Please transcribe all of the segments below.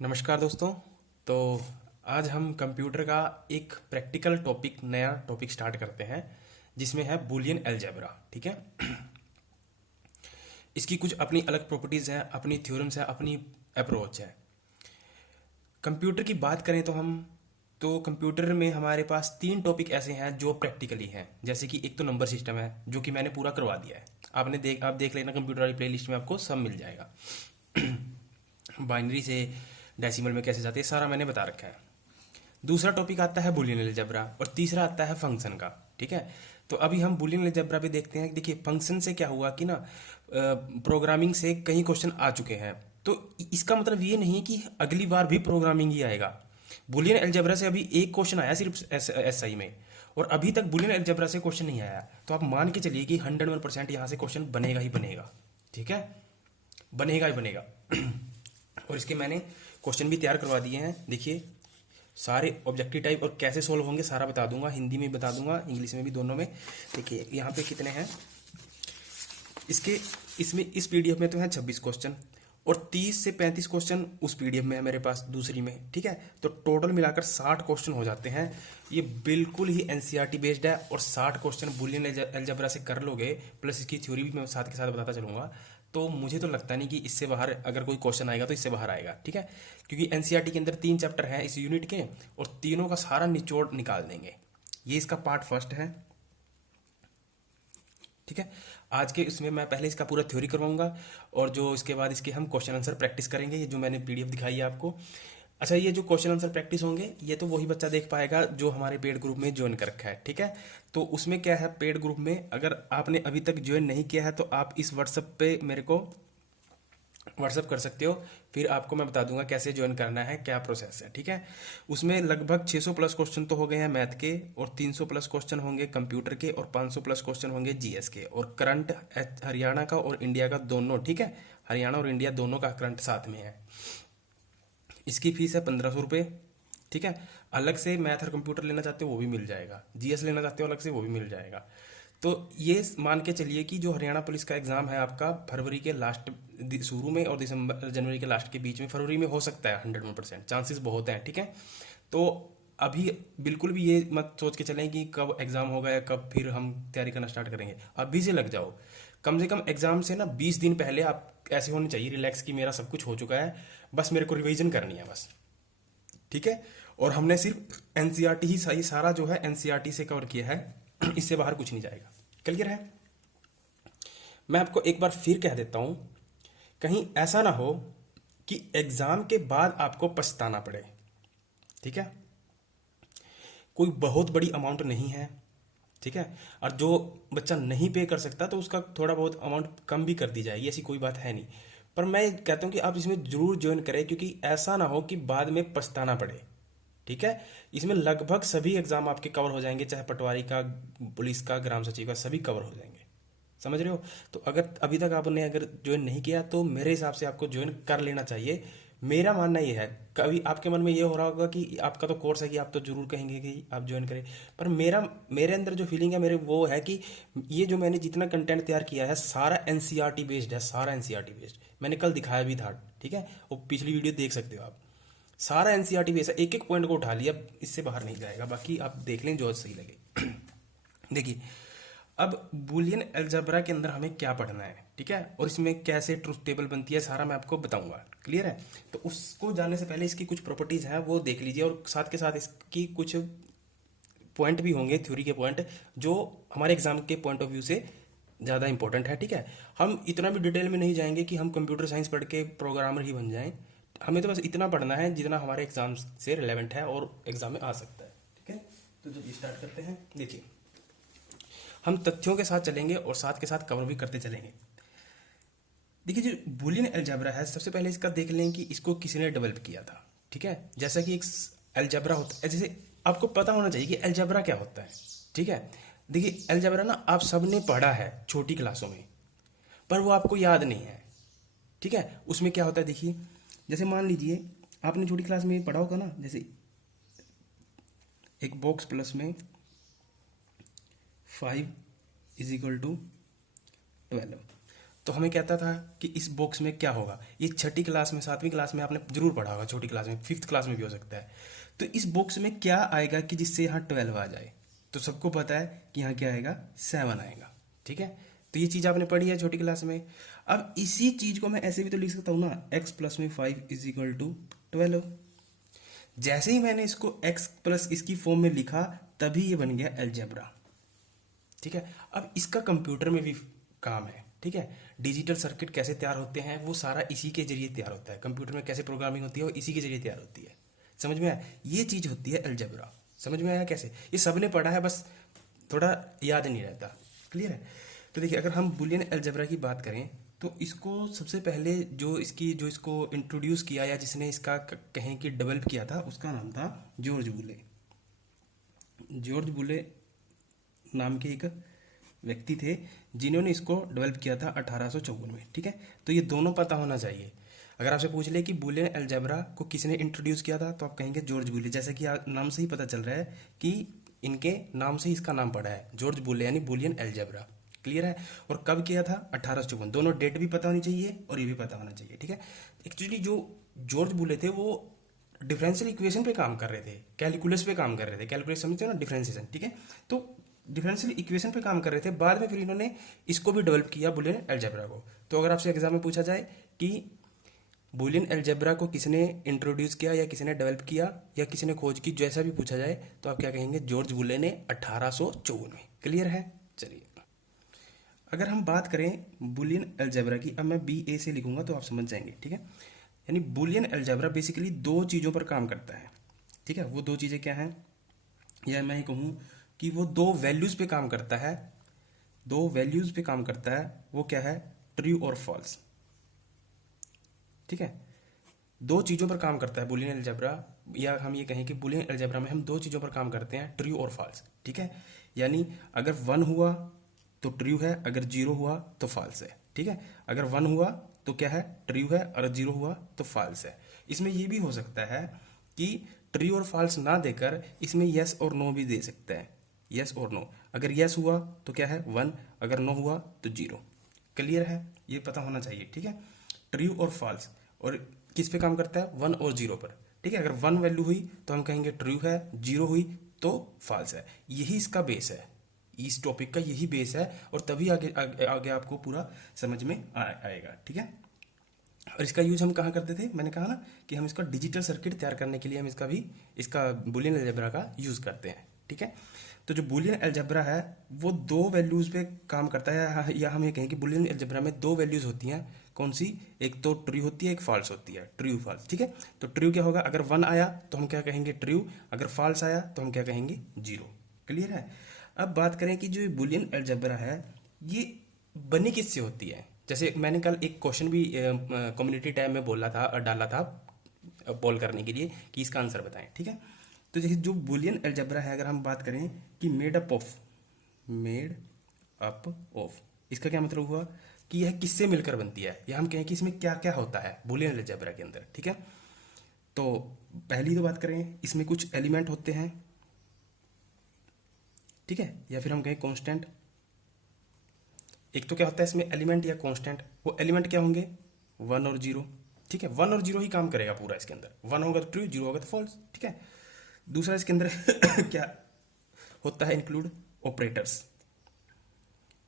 नमस्कार दोस्तों। तो आज हम कंप्यूटर का एक प्रैक्टिकल टॉपिक नया टॉपिक स्टार्ट करते हैं जिसमें है बूलियन अलजेब्रा। ठीक है। इसकी कुछ अपनी अलग प्रॉपर्टीज़ हैं, अपनी थ्योरम्स हैं, अपनी अप्रोच है। कंप्यूटर की बात करें तो कंप्यूटर में हमारे पास तीन टॉपिक ऐसे हैं जो प्रैक्टिकली हैं। जैसे कि एक तो नंबर सिस्टम है जो कि मैंने पूरा करवा दिया है। आप देख लेना, कंप्यूटर वाली प्लेलिस्ट में आपको सब मिल जाएगा। बाइनरी से डेसिमल में कैसे जाते हैं सारा मैंने बता रखा है। दूसरा टॉपिक आता है बूलियन अलजेब्रा और तीसरा आता है फंक्शन का। ठीक है। तो अभी हम बूलियन अलजेब्रा पे देखते हैं। देखिए फंक्शन से क्या हुआ कि ना, प्रोग्रामिंग से कई क्वेश्चन आ चुके हैं। तो इसका मतलब ये नहीं कि अगली बार भी प्रोग्रामिंग ही आएगा। बूलियन अलजेब्रा से अभी एक क्वेश्चन आया सिर्फ एसआई में, और अभी तक बूलियन अलजेब्रा से क्वेश्चन नहीं आया। तो आप मान के चलिए कि 100% यहाँ से क्वेश्चन बनेगा ही बनेगा। ठीक है, बनेगा ही बनेगा। और इसके मैंने क्वेश्चन भी तैयार करवा दिए हैं। देखिए सारे ऑब्जेक्टिव टाइप और कैसे सोल्व होंगे सारा बता दूंगा, हिंदी में बता दूंगा, इंग्लिश में भी, दोनों में। देखिए यहाँ पे कितने हैं इसके, इसमें इस पीडीएफ में तो है 26 क्वेश्चन और 30 से 35 क्वेश्चन उस पीडीएफ में है मेरे पास दूसरी में। ठीक है, तो टोटल मिलाकर 60 क्वेश्चन हो जाते हैं। ये बिल्कुल ही एनसीईआरटी बेस्ड है और 60 क्वेश्चन बूलियन अलजेब्रा से कर लोगे, प्लस इसकी थ्योरी भी मैं साथ के साथ बताता चलूंगा। तो मुझे तो लगता नहीं कि इससे बाहर अगर कोई क्वेश्चन आएगा तो इससे बाहर आएगा। ठीक है, क्योंकि एनसीईआरटी के अंदर 3 चैप्टर हैं इस यूनिट के और तीनों का सारा निचोड़ निकाल देंगे। ये इसका पार्ट फर्स्ट है। ठीक है, आज के इसमें मैं पहले इसका पूरा थ्योरी करवाऊंगा और जो इसके बाद इसके हम क्वेश्चन आंसर प्रैक्टिस करेंगे, ये जो मैंने पीडीएफ दिखाई है आपको। अच्छा, ये जो क्वेश्चन आंसर प्रैक्टिस होंगे ये तो वही बच्चा देख पाएगा जो हमारे पेड ग्रुप में ज्वाइन कर रखा है। ठीक है, तो उसमें क्या है, पेड ग्रुप में अगर आपने अभी तक ज्वाइन नहीं किया है तो आप इस व्हाट्सएप पे मेरे को व्हाट्सअप कर सकते हो। फिर आपको मैं बता दूंगा कैसे ज्वाइन करना है, क्या प्रोसेस है। ठीक है, उसमें लगभग 600 प्लस क्वेश्चन तो हो गए हैं मैथ के, और 300 प्लस क्वेश्चन होंगे कंप्यूटर के, और 500 प्लस क्वेश्चन होंगे जीएस के, और करंट हरियाणा का और इंडिया का दोनों। ठीक है, हरियाणा और इंडिया दोनों का करंट साथ में है। इसकी फीस है 1500 रुपये। ठीक है, अलग से मैथ और कंप्यूटर लेना चाहते हो वो भी मिल जाएगा, जीएस लेना चाहते हो अलग से वो भी मिल जाएगा। तो ये मान के चलिए कि जो हरियाणा पुलिस का एग्जाम है आपका फरवरी के लास्ट शुरू में और दिसंबर जनवरी के लास्ट के बीच में, फरवरी में हो सकता है, 100% चांसेस बहुत हैं। ठीक है, तो अभी बिल्कुल भी ये मत सोच के चलें कि कब एग्जाम होगा या कब फिर हम तैयारी करना स्टार्ट करेंगे। अभी से लग जाओ, कम से कम एग्जाम से ना 20 दिन पहले आप ऐसे होने चाहिए रिलैक्स कि मेरा सब कुछ हो चुका है, बस मेरे को रिवीजन करनी है बस। ठीक है, और हमने सिर्फ एनसीईआरटी ही सही सारा जो है एनसीईआरटी से कवर किया है, इससे बाहर कुछ नहीं जाएगा। क्लियर है? मैं आपको एक बार फिर कह देता हूं, कहीं ऐसा ना हो कि एग्जाम के बाद आपको पछताना पड़े। ठीक है, कोई बहुत बड़ी अमाउंट नहीं है। ठीक है, और जो बच्चा नहीं पे कर सकता तो उसका थोड़ा बहुत अमाउंट कम भी कर दी जाएगी, ऐसी कोई बात है नहीं। पर मैं कहता हूं कि आप इसमें जरूर ज्वाइन करें, क्योंकि ऐसा ना हो कि बाद में पछताना पड़े। ठीक है, इसमें लगभग सभी एग्जाम आपके कवर हो जाएंगे, चाहे पटवारी का, पुलिस का, ग्राम सचिव का, सभी कवर हो जाएंगे। समझ रहे हो? तो अगर अभी तक आपने अगर ज्वाइन नहीं किया तो मेरे हिसाब से आपको ज्वाइन कर लेना चाहिए। मेरा मानना ये है, कभी आपके मन में ये हो रहा होगा कि आपका तो कोर्स है कि आप तो जरूर कहेंगे कि आप ज्वाइन करें, पर मेरे अंदर जो फीलिंग है मेरे वो है कि ये जो मैंने जितना कंटेंट तैयार किया है सारा एनसीईआरटी बेस्ड है, सारा एनसीईआरटी बेस्ड। मैंने कल दिखाया भी था। ठीक है, वो पिछली वीडियो देख सकते हो आप। सारा एनसीईआरटी बेस्ड है, एक एक पॉइंट को उठा लिया, इससे बाहर नहीं जाएगा। बाकी आप देख लें जो सही लगे। देखिए, अब बूलियन अलजेब्रा के अंदर हमें क्या पढ़ना है, ठीक है, और इसमें कैसे ट्रुथ टेबल बनती है सारा मैं आपको बताऊंगा। क्लियर है? तो उसको जानने से पहले इसकी कुछ प्रॉपर्टीज हैं वो देख लीजिए, और साथ के साथ इसकी कुछ पॉइंट भी होंगे, थ्योरी के पॉइंट, जो हमारे एग्जाम के पॉइंट ऑफ व्यू से ज़्यादा इंपॉर्टेंट है। ठीक है, हम इतना भी डिटेल में नहीं जाएंगे कि हम कंप्यूटर साइंस पढ़ के प्रोग्रामर ही बन जाएं। हमें तो बस इतना पढ़ना है जितना हमारे एग्जाम से रिलेवेंट है और एग्जाम में आ सकता है। ठीक है, तो जब स्टार्ट करते हैं, देखिए हम तथ्यों के साथ चलेंगे और साथ के साथ कवर भी करते चलेंगे। देखिए जो बूलियन अलजेब्रा है, सबसे पहले इसका देख लें कि इसको किसने डेवलप किया था। ठीक है, जैसा कि एक अलजेब्रा होता है, जैसे आपको पता होना चाहिए कि अलजेब्रा क्या होता है। ठीक है, देखिए अलजेब्रा ना आप सबने पढ़ा है छोटी क्लासों में, पर वो आपको याद नहीं है। ठीक है, उसमें क्या होता है देखिए, जैसे मान लीजिए आपने छोटी क्लास में पढ़ा होगा ना, जैसे एक बॉक्स प्लस में 5 = 12। तो हमें कहता था कि इस बॉक्स में क्या होगा। ये छठी क्लास में, सातवीं क्लास में आपने जरूर पढ़ा होगा, छोटी क्लास में, फिफ्थ क्लास में भी हो सकता है। तो इस बॉक्स में क्या आएगा कि जिससे यहाँ 12 आ जाए। तो सबको पता है कि यहाँ क्या आएगा, 7 आएगा। ठीक है, तो ये चीज़ आपने पढ़ी है छोटी क्लास में। अब इसी चीज़ को मैं ऐसे भी तो लिख सकता हूँ ना, x प्लस में 5 इज इक्वल टू 12। जैसे ही मैंने इसको x प्लस इसकी फॉर्म में लिखा, तभी ये बन गया अलजेब्रा। ठीक है, अब इसका कंप्यूटर में भी काम है। ठीक है, डिजिटल सर्किट कैसे तैयार होते हैं वो सारा इसी के जरिए तैयार होता है। कंप्यूटर में कैसे प्रोग्रामिंग होती है वो इसी के जरिए तैयार होती है। समझ में आया, ये चीज़ होती है अलजेब्रा। समझ में आया कैसे, ये सबने पढ़ा है, बस थोड़ा याद नहीं रहता। क्लियर है। तो देखिए, अगर हम बुलियन अलजेब्रा की बात करें तो इसको सबसे पहले जो इसको इंट्रोड्यूस किया या जिसने इसका कहें कि डेवलप किया था, उसका नाम था जॉर्ज बुले। जॉर्ज बुले नाम के एक व्यक्ति थे जिन्होंने इसको डेवलप किया था 1854 में। ठीक है, तो ये दोनों पता होना चाहिए। अगर आपसे पूछ ले कि बुलियन अलजेब्रा को किसने इंट्रोड्यूस किया था, तो आप कहेंगे जॉर्ज बुले। जैसा कि नाम से ही पता चल रहा है कि इनके नाम से ही इसका नाम पड़ा है, जॉर्ज बुले, यानी बुलियन अलजेब्रा। क्लियर है। और कब किया था, 1854। दोनों डेट भी पता होनी चाहिए और ये भी पता होना चाहिए। ठीक है, एक्चुअली जो जॉर्ज बुले थे वो डिफरेंशियल इक्वेशन पे काम कर रहे थे, कैलकुलस पे काम कर रहे थे। कैलकुलस समझते हो ना, डिफरेंशिएशन। ठीक है, तो डिफरेंशियल इक्वेशन पे काम कर रहे थे। बाद में फिर इन्होंने इसको भी डेवलप किया, बुलियन अलजेब्रा को। तो अगर आपसे एग्जाम में पूछा जाए कि बुलियन अलजेब्रा को किसने इंट्रोड्यूस किया या किसने डेवलप किया या किसने खोज की, जैसा भी पूछा जाए, तो आप क्या कहेंगे, जॉर्ज बुले ने 1854 में। क्लियर है। चलिए, अगर हम बात करें बुलियन अलजेब्रा की, अब मैं बी ए से लिखूंगा तो आप समझ जाएंगे। ठीक है, यानी बुलियन अलजेब्रा बेसिकली दो चीज़ों पर काम करता है। ठीक है, वो दो चीज़ें क्या हैं, या मैं कहूँ कि वो दो वैल्यूज़ पे काम करता है। दो वैल्यूज़ पे काम करता है, वो क्या है, ट्रू और फॉल्स। ठीक है, दो चीज़ों पर काम करता है बुलियन अलजेब्रा, या हम ये कहें कि बुलियन अलजेब्रा में हम दो चीज़ों पर काम करते हैं, ट्रू और फॉल्स। ठीक है, यानी अगर 1 हुआ तो ट्रू है, अगर 0 हुआ तो फॉल्स है। ठीक है, अगर 1 हुआ तो क्या है, ट्रू है, और 0 हुआ तो फॉल्स है। इसमें ये भी हो सकता है कि ट्रू और फॉल्स ना देकर इसमें यस और नो भी दे सकता है। यस और नो, अगर यस हुआ तो क्या है, 1, अगर नो हुआ तो 0। क्लियर है, ये पता होना चाहिए। ठीक है, ट्रू और फॉल्स, और किस पे काम करता है, 1 और 0 पर। ठीक है, अगर 1 वैल्यू हुई तो हम कहेंगे ट्रू है, 0 हुई तो फॉल्स है। यही इसका बेस है, इस टॉपिक का यही बेस है, और तभी आगे आगे, आगे आपको पूरा समझ में आएगा। ठीक है, और इसका यूज हम कहाँ करते थे, मैंने कहा ना कि हम इसका डिजिटल सर्किट तैयार करने के लिए हम इसका बुलियन अलजेब्रा का यूज करते हैं। ठीक है, तो जो बुलियन अलजेब्रा है वो दो वैल्यूज पे काम करता है, या हम ये कहें कि बुलियन अलजेब्रा में दो वैल्यूज होती हैं। कौन सी, एक तो ट्रू होती है, एक फॉल्स होती है, ट्रू फॉल्स। ठीक है, तो ट्रू क्या होगा, अगर 1 आया तो हम क्या कहेंगे, ट्रू, अगर फॉल्स आया तो हम क्या कहेंगे, 0। क्लियर है। अब बात करें कि जो बुलियन अलजेब्रा है ये बनी किससे होती है। जैसे मैंने कल एक क्वेश्चन भी कम्युनिटी टैब में डाला था पोल करने के लिए कि इसका आंसर बताएं। ठीक है, तो जैसे जो बुलियन अलजेब्रा है, अगर हम बात करें कि मेड अप ऑफ, इसका क्या मतलब हुआ कि यह किससे मिलकर बनती है, या हम कहें कि इसमें क्या क्या होता है बुलियन अलजेब्रा के अंदर। ठीक है, तो पहली तो बात करें, इसमें कुछ एलिमेंट होते हैं। ठीक है, या फिर हम कहें कांस्टेंट। एक तो क्या होता है इसमें एलिमेंट या कांस्टेंट, वो एलिमेंट क्या होंगे, 1 और 0। ठीक है, 1 और 0 ही काम करेगा पूरा इसके अंदर, 1 होगा तो ट्रू, 0 होगा तो फॉल्स। ठीक है, दूसरा इसके अंदर क्या होता है, इंक्लूड ऑपरेटर्स।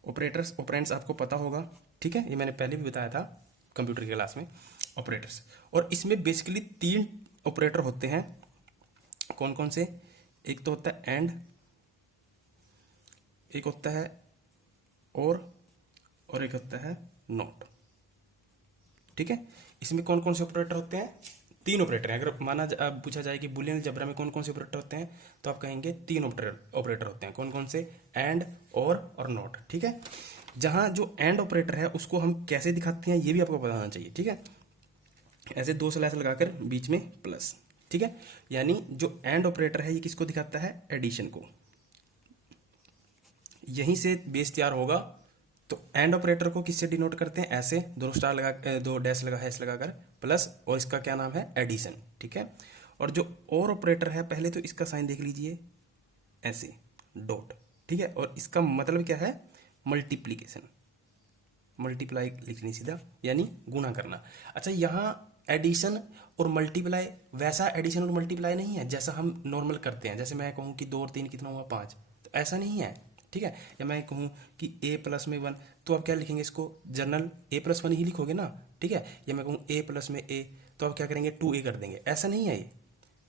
ऑपरेंड्स आपको पता होगा। ठीक है, ये मैंने पहले भी बताया था कंप्यूटर की क्लास में, ऑपरेटर्स। और इसमें बेसिकली 3 ऑपरेटर होते हैं। कौन कौन से, एक तो होता है एंड, एक होता है और एक होता है नॉट। ठीक है, इसमें कौन कौन से ऑपरेटर होते हैं, 3 ऑपरेटर हैं। अगर पूछा जाए कि बुलियन अलजेब्रा में कौन कौन से ऑपरेटर होते हैं, तो आप कहेंगे 3 ऑपरेटर होते हैं। कौन कौन से, एंड, और नॉट। ठीक है, जहां जो एंड ऑपरेटर है उसको हम कैसे दिखाते हैं ये भी आपको पता होना चाहिए। ठीक है, ऐसे 2 स्लैश लगाकर बीच में प्लस। ठीक है, यानी जो एंड ऑपरेटर है ये किसको दिखाता है, एडिशन को। यहीं से बेस तैयार होगा। तो एंड ऑपरेटर को किससे डिनोट करते हैं, ऐसे 2 स्टार लगा, 2 डैश लगा, हैश लगाकर प्लस, और इसका क्या नाम है, एडिशन। ठीक है, और जो और ऑपरेटर है, पहले तो इसका साइन देख लीजिए, ऐसे डॉट। ठीक है, और इसका मतलब क्या है, मल्टीप्लीकेशन। मल्टीप्लाई लिखनी सीधा, यानी गुणा करना। अच्छा, यहाँ एडिशन और मल्टीप्लाई वैसा एडिशन और मल्टीप्लाई नहीं है जैसा हम नॉर्मल करते हैं। जैसे मैं कहूँ कि 2 और 3 कितना हुआ 5, तो ऐसा नहीं है, ठीक है। या मैं कहूँ कि a प्लस में 1, तो आप क्या लिखेंगे इसको, जनरल a प्लस 1 ही लिखोगे ना, ठीक है। या मैं कहूँ a प्लस में a, तो आप क्या करेंगे 2a कर देंगे, ऐसा नहीं है ये,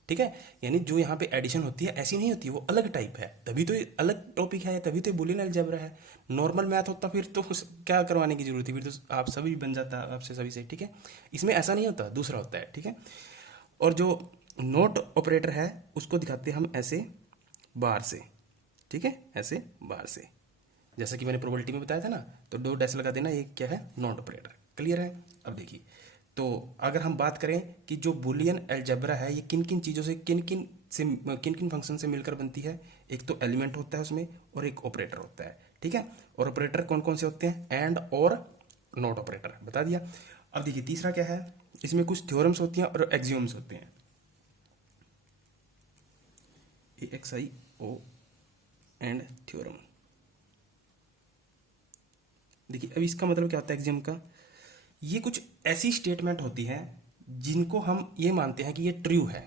ठीक है। यानी जो यहाँ पे एडिशन होती है ऐसी नहीं होती है, वो अलग टाइप है, तभी तो ये अलग टॉपिक है, तभी तो बूलियन अलजेब्रा है। नॉर्मल मैथ होता फिर तो क्या करवाने की जरूरत है, फिर तो आप सभी बन जाता आपसे सभी से, ठीक है। इसमें ऐसा नहीं होता, दूसरा होता है, ठीक है। और जो नोट ऑपरेटर है उसको दिखाते हैं हम ऐसे बार से, ठीक है, ऐसे बार से, जैसा कि मैंने प्रोबेबिलिटी में बताया था ना, तो दो डैश लगा देना, ये क्या है, नॉट ऑपरेटर। क्लियर है। अब देखिए, तो अगर हम बात करें कि जो बूलियन अलजेब्रा है ये किन किन चीज़ों से, किन किन फंक्शन से मिलकर बनती है, एक तो एलिमेंट होता है उसमें और एक ऑपरेटर होता है, ठीक है। और ऑपरेटर कौन कौन से होते हैं, एंड और नॉट ऑपरेटर बता दिया। अब देखिए तीसरा क्या है, इसमें कुछ थ्योरम्स होती हैं और एक्सियोम्स होते हैं, AXIO एंड थ्योरम। देखिए अब इसका मतलब क्या होता है एक्सियम का, ये कुछ ऐसी स्टेटमेंट होती है जिनको हम ये मानते हैं कि ये ट्रू है,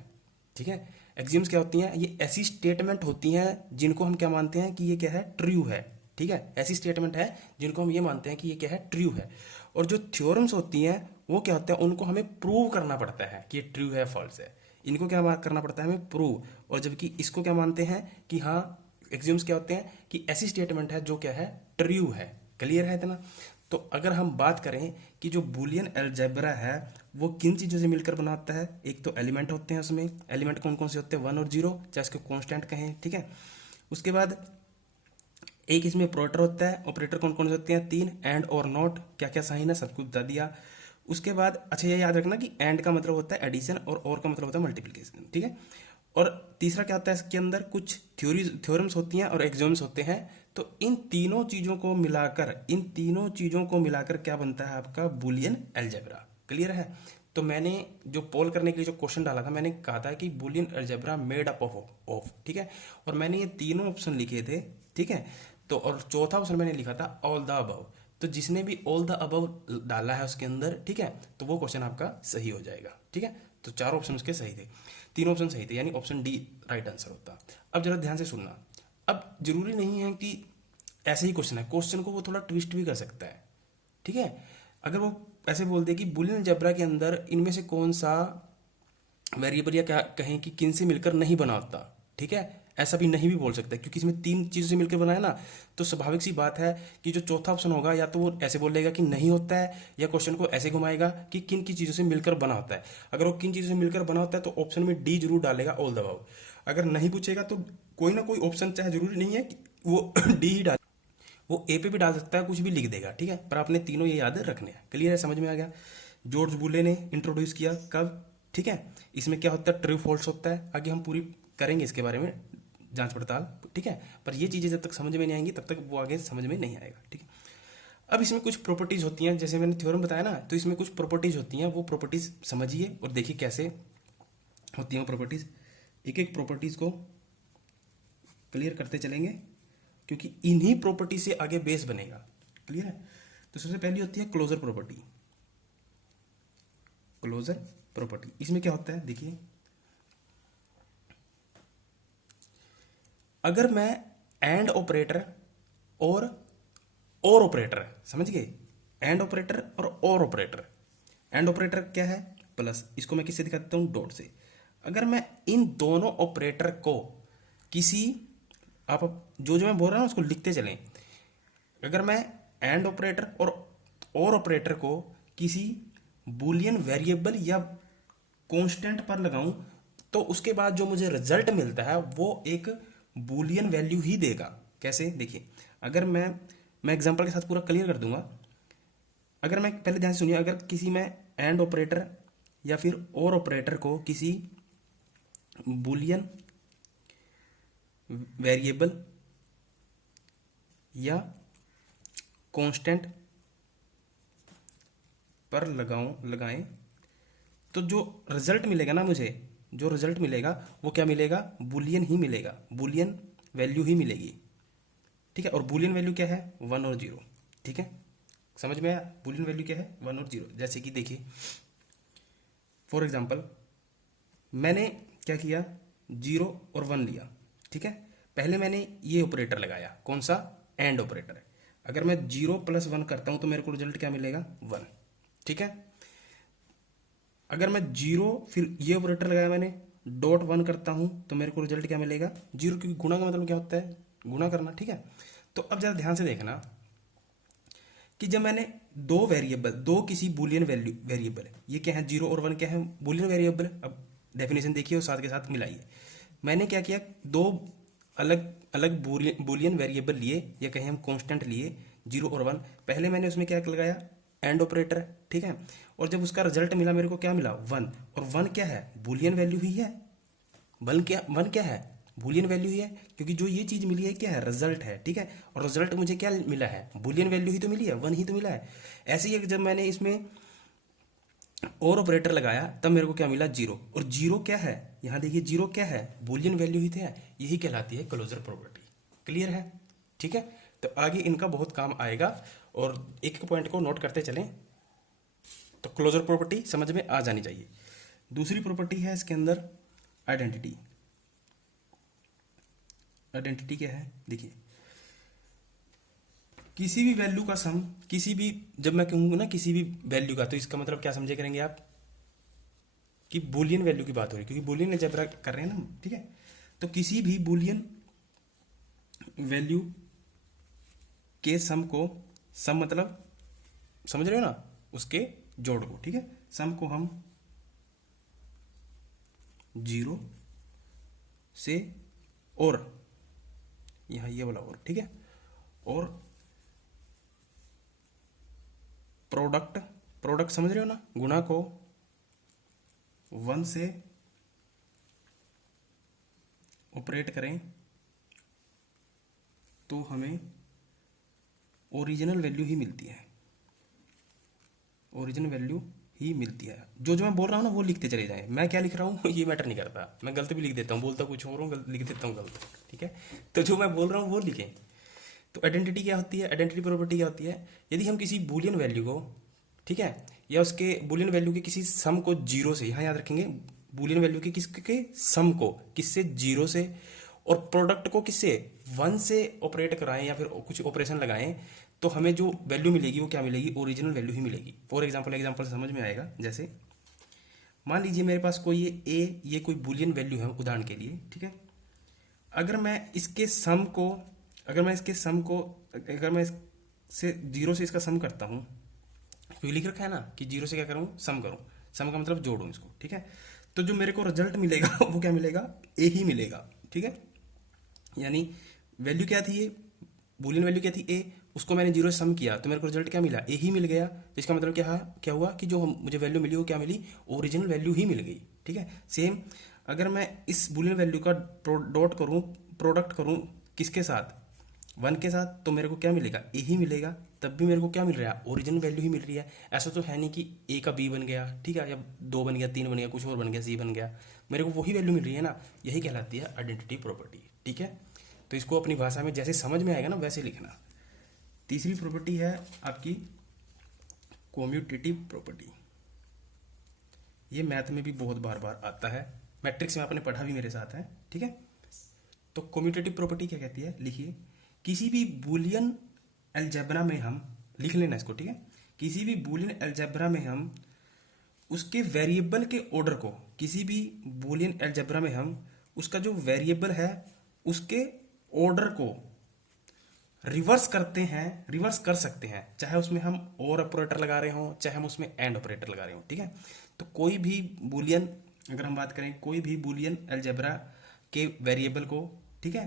ठीक है। एक्सियम्स क्या होती हैं, ये ऐसी स्टेटमेंट होती हैं जिनको हम क्या मानते हैं कि ये क्या है, ट्रू है, ठीक है। ऐसी स्टेटमेंट है जिनको हम ये मानते हैं कि ये क्या है, ट्रू है। और जो थ्योरम्स होती हैं वो क्या होता है, उनको हमें प्रूव करना पड़ता है कि ये ट्रू है फॉल्स है, इनको क्या करना पड़ता है हमें, प्रूव। और जबकि इसको क्या मानते हैं कि हाँ, एक्सियम्स क्या होते हैं कि ऐसी स्टेटमेंट है जो क्या है, ट्रू है। क्लियर है इतना। तो अगर हम बात करें कि जो बूलियन अलजेब्रा है वो किन चीज़ों से मिलकर बना होता है, एक तो एलिमेंट होते हैं उसमें, एलिमेंट कौन कौन से होते हैं, 1 और 0, चाहे इसको कांस्टेंट कहें, ठीक है। उसके बाद एक इसमें ऑपरेटर होता है, ऑपरेटर कौन कौन से होते हैं, 3, एंड और नॉट, क्या क्या साइन है सब कुछ बता दिया। उसके बाद अच्छा ये याद रखना कि एंड का मतलब होता है एडिशन और का मतलब होता है मल्टीप्लिकेशन, ठीक है। और तीसरा क्या होता है, इसके अंदर कुछ थ्योरम्स होती हैं और एक्सियोम्स होते हैं। तो इन तीनों चीज़ों को मिलाकर क्या बनता है आपका बूलियन अलजेब्रा। क्लियर है। तो मैंने जो पोल करने के लिए जो क्वेश्चन डाला था, मैंने कहा था कि Boolean algebra made up of, ठीक है। और मैंने ये तीनों ऑप्शन लिखे थे, ठीक है। तो और चौथा ऑप्शन मैंने लिखा था ऑल द अबव। तो जिसने भी ऑल द अबव डाला है उसके अंदर, ठीक है, तो वो क्वेश्चन आपका सही हो जाएगा, ठीक है। तो चार ऑप्शन उसके सही थे, तीन ऑप्शन सही थे, यानी ऑप्शन डी राइट आंसर होता। अब जरा ध्यान से सुनना, अब जरूरी नहीं है कि ऐसे ही क्वेश्चन है, क्वेश्चन को वो थोड़ा ट्विस्ट भी कर सकता है, ठीक है। अगर वो ऐसे बोल दे कि बूलियन अलजेब्रा के अंदर इनमें से कौन सा वेरिएबल, या क्या कहें कि किन से मिलकर नहीं बना होता, ठीक है, ऐसा भी नहीं भी बोल सकता, क्योंकि इसमें तीन चीज़ों से मिलकर बना है ना। तो स्वाभाविक सी बात है कि जो चौथा ऑप्शन होगा या तो वो ऐसे बोलेगा कि नहीं होता है, या क्वेश्चन को ऐसे घुमाएगा कि किन की चीज़ों से मिलकर बना होता है। अगर वो किन चीज़ों से मिलकर बना होता है तो ऑप्शन में डी जरूर डालेगा, ऑल द अबव। अगर नहीं पूछेगा तो कोई ना कोई ऑप्शन, चाहे जरूरी नहीं है कि वो डी ही डाले, वो ए पे भी डाल सकता है, कुछ भी लिख देगा, ठीक है। पर आपने तीनों ये याद रखने हैं। क्लियर है, समझ में आ गया। जॉर्ज बूले ने इंट्रोड्यूस किया कब, ठीक है। इसमें क्या होता है, ट्रू फॉल्स होता है, आगे हम पूरी करेंगे इसके बारे में जांच पड़ताल, ठीक है। पर ये चीज़ें जब तक समझ में नहीं आएंगी तब तक वो आगे समझ में नहीं आएगा, ठीक है। अब इसमें कुछ प्रॉपर्टीज होती हैं, जैसे मैंने थ्योरम बताया ना, तो इसमें कुछ प्रॉपर्टीज होती हैं, वो प्रॉपर्टीज समझिए और देखिए कैसे होती हैं वो प्रॉपर्टीज। एक एक प्रॉपर्टीज को क्लियर करते चलेंगे, क्योंकि इन्हीं प्रॉपर्टी से आगे बेस बनेगा। क्लियर है। तो सबसे पहली होती है क्लोजर प्रॉपर्टी। क्लोजर प्रॉपर्टी इसमें क्या होता है, देखिए, अगर मैं एंड ऑपरेटर और ऑपरेटर, समझ गए, एंड ऑपरेटर और ऑपरेटर, एंड ऑपरेटर क्या है, प्लस, इसको मैं किससे दिखाता हूं, डॉट से। अगर मैं इन दोनों ऑपरेटर को किसी, आप जो जो मैं बोल रहा हूं उसको लिखते चलें। अगर मैं एंड ऑपरेटर और ऑपरेटर को किसी बूलियन वेरिएबल या कांस्टेंट पर लगाऊं, तो उसके बाद जो मुझे रिजल्ट मिलता है वो एक बूलियन वैल्यू ही देगा। कैसे, देखिए, अगर मैं एग्जांपल के साथ पूरा क्लियर कर दूंगा। अगर मैं, पहले ध्यान से सुनिए, अगर किसी में एंड ऑपरेटर या फिर और ऑपरेटर को किसी बूलियन वेरिएबल या कांस्टेंट पर लगाएं, तो जो रिजल्ट मिलेगा ना मुझे, जो रिजल्ट मिलेगा वो क्या मिलेगा, बूलियन ही मिलेगा, बूलियन वैल्यू ही मिलेगी, ठीक है। और बूलियन वैल्यू क्या है, 1 और 0, ठीक है। समझ में आया? बुलियन वैल्यू क्या है? 1 और 0। जैसे कि देखिए फॉर एग्जांपल मैंने क्या किया, 0 और 1 लिया, ठीक है। पहले मैंने ये ऑपरेटर लगाया, कौन सा? And operator. अगर मैं 0 + 1 करता हूं तो मेरे को रिजल्ट क्या मिलेगा? 1, ठीक है। अगर मैं 0 फिर ये ऑपरेटर लगाया मैंने, डॉट 1 करता हूं तो मेरे को रिजल्ट क्या मिलेगा? 0, क्योंकि गुणा का मतलब क्या होता है? गुणा करना, ठीक है। तो अब जरा ध्यान से देखना कि जब मैंने दो किसी बुलियन वेरिएबल, ये क्या है? 0 और 1 क्या है? Boolean variable. अब डेफिनेशन देखिए और साथ के साथ मिलाइए। मैंने क्या किया, दो अलग अलग बुलियन वेरिएबल लिए, या कहें हम कांस्टेंट लिए, 0 और 1। पहले मैंने उसमें क्या लगाया? एंड ऑपरेटर, ठीक है। और जब उसका रिजल्ट मिला मेरे को क्या मिला? 1। और 1 क्या है? बुलियन वैल्यू ही है। 1 क्या है? बुलियन वैल्यू ही है, क्योंकि जो ये चीज मिली है क्या है? रिजल्ट है, ठीक है। और रिजल्ट मुझे क्या मिला है? बुलियन वैल्यू ही तो मिली है, 1 ही तो मिला है। ऐसे ही जब मैंने इसमें और ऑपरेटर लगाया तब मेरे को क्या मिला? 0। और 0 क्या है? यहां देखिए 0 क्या है? बुलियन वैल्यू ही तो है। यही कहलाती है क्लोजर प्रॉपर्टी। क्लियर है? ठीक है। तो आगे इनका बहुत काम आएगा, और एक एक पॉइंट को नोट करते चलें। तो क्लोजर प्रॉपर्टी समझ में आ जानी चाहिए। दूसरी प्रॉपर्टी है इसके अंदर आइडेंटिटी। आइडेंटिटी क्या है? देखिए किसी भी वैल्यू का सम, किसी भी, जब मैं कहूंगा ना किसी भी वैल्यू का, तो इसका मतलब क्या समझे करेंगे आप? कि बुलियन वैल्यू की बात हो रही है, क्योंकि बुलियन अलजेब्रा कर रहे हैं ना हम, ठीक है। तो किसी भी बुलियन वैल्यू के सम को, सम मतलब समझ रहे हो ना, उसके जोड़ को, ठीक है। सम को हम 0 से, और यहां ये वाला और, ठीक है, और प्रोडक्ट, प्रोडक्ट समझ रहे हो ना, गुणा को 1 से ऑपरेट करें तो हमें ओरिजिनल वैल्यू ही मिलती है। ओरिजिनल वैल्यू ही मिलती है। जो जो मैं बोल रहा हूँ ना वो लिखते चले जाएं। मैं क्या लिख रहा हूँ ये मैटर नहीं करता, मैं गलत भी लिख देता हूँ, बोलता कुछ और हूँ, लिख देता हूँ गलत, ठीक है। तो जो मैं बोल रहा हूँ वो लिखें। तो आइडेंटिटी क्या होती है? आइडेंटिटी प्रॉपर्टी क्या होती है? यदि हम किसी बुलियन वैल्यू को, ठीक है, या उसके बुलियन वैल्यू के किसी सम को 0 से, यहाँ याद रखेंगे बुलियन वैल्यू के किसके सम को किससे? 0 से, और प्रोडक्ट को किससे? 1 से ऑपरेट कराएं या फिर कुछ ऑपरेशन लगाएं, तो हमें जो वैल्यू मिलेगी वो क्या मिलेगी? ओरिजिनल वैल्यू ही मिलेगी। फॉर एग्जाम्पल, एग्जाम्पल समझ में आएगा। जैसे मान लीजिए मेरे पास कोई ये ए, ये कोई बुलियन वैल्यू है उदाहरण के लिए, ठीक है। अगर मैं इसके सम को, अगर मैं इसके सम को, अगर मैं इससे 0 से इसका सम करता हूँ, क्योंकि लिख रखा है ना कि 0 से क्या करूँ? सम करूँ। सम का मतलब जोड़ूं इसको, ठीक है। तो जो मेरे को रिजल्ट मिलेगा वो क्या मिलेगा? ए ही मिलेगा, ठीक है। यानी वैल्यू क्या थी? ये बुलियन वैल्यू क्या थी? ए। उसको मैंने 0 से सम किया तो मेरे को रिजल्ट क्या मिला? ए ही मिल गया। तो इसका मतलब क्या हुआ कि जो मुझे वैल्यू मिली वो क्या मिली? ओरिजिनल वैल्यू ही मिल गई, ठीक है। सेम अगर मैं इस बुलियन वैल्यू का डॉट करूं, प्रोडक्ट करूं किसके साथ? 1 के साथ, तो मेरे को क्या मिलेगा? ए ही मिलेगा। तब भी मेरे को क्या मिल रहा है? ओरिजिनल वैल्यू ही मिल रही है। ऐसा तो है नहीं कि ए का बी बन गया, ठीक है, या 2 बन गया, 3 बन गया, कुछ और बन गया, सी बन गया। मेरे को वही वैल्यू मिल रही है ना। यही कहलाती है आइडेंटिटी प्रॉपर्टी, ठीक है। तो इसको अपनी भाषा में जैसे समझ में आएगा ना वैसे लिखना। तीसरी प्रॉपर्टी है आपकी कॉम्यूटेटिव प्रॉपर्टी। ये मैथ में भी बहुत बार बार आता है, मैट्रिक्स में आपने पढ़ा भी मेरे साथ है, ठीक है। तो कॉम्यूटेटिव प्रॉपर्टी क्या कहती है? लिखिए किसी भी बुलियन अलजेब्रा में हम, लिख लेना इसको, ठीक है। किसी भी बुलियन अलजेब्रा में हम उसके वेरिएबल के ऑर्डर को, किसी भी बुलियन अलजेब्रा में हम उसका जो वेरिएबल है उसके ऑर्डर को रिवर्स करते हैं, रिवर्स कर सकते हैं, चाहे उसमें हम और ऑपरेटर लगा रहे हो, चाहे हम उसमें एंड ऑपरेटर लगा रहे हो, ठीक है। तो कोई भी बुलियन, अगर हम बात करें कोई भी बुलियन अलजेब्रा के वेरिएबल को, ठीक है,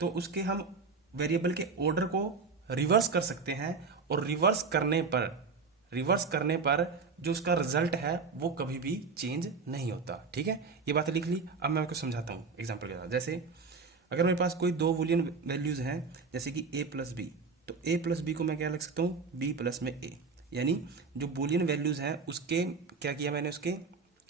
तो उसके हम वेरिएबल के ऑर्डर को रिवर्स कर सकते हैं, और रिवर्स करने पर जो उसका रिजल्ट है वो कभी भी चेंज नहीं होता, ठीक है। ये बात लिख ली। अब मैं आपको समझाता हूँ एग्जाम्पल के साथ। जैसे अगर मेरे पास कोई दो बुलियन वैल्यूज हैं, जैसे कि a प्लस बी, तो a प्लस बी को मैं क्या लिख सकता हूँ? b प्लस में a। यानी जो बुलियन वैल्यूज हैं उसके क्या किया मैंने? उसके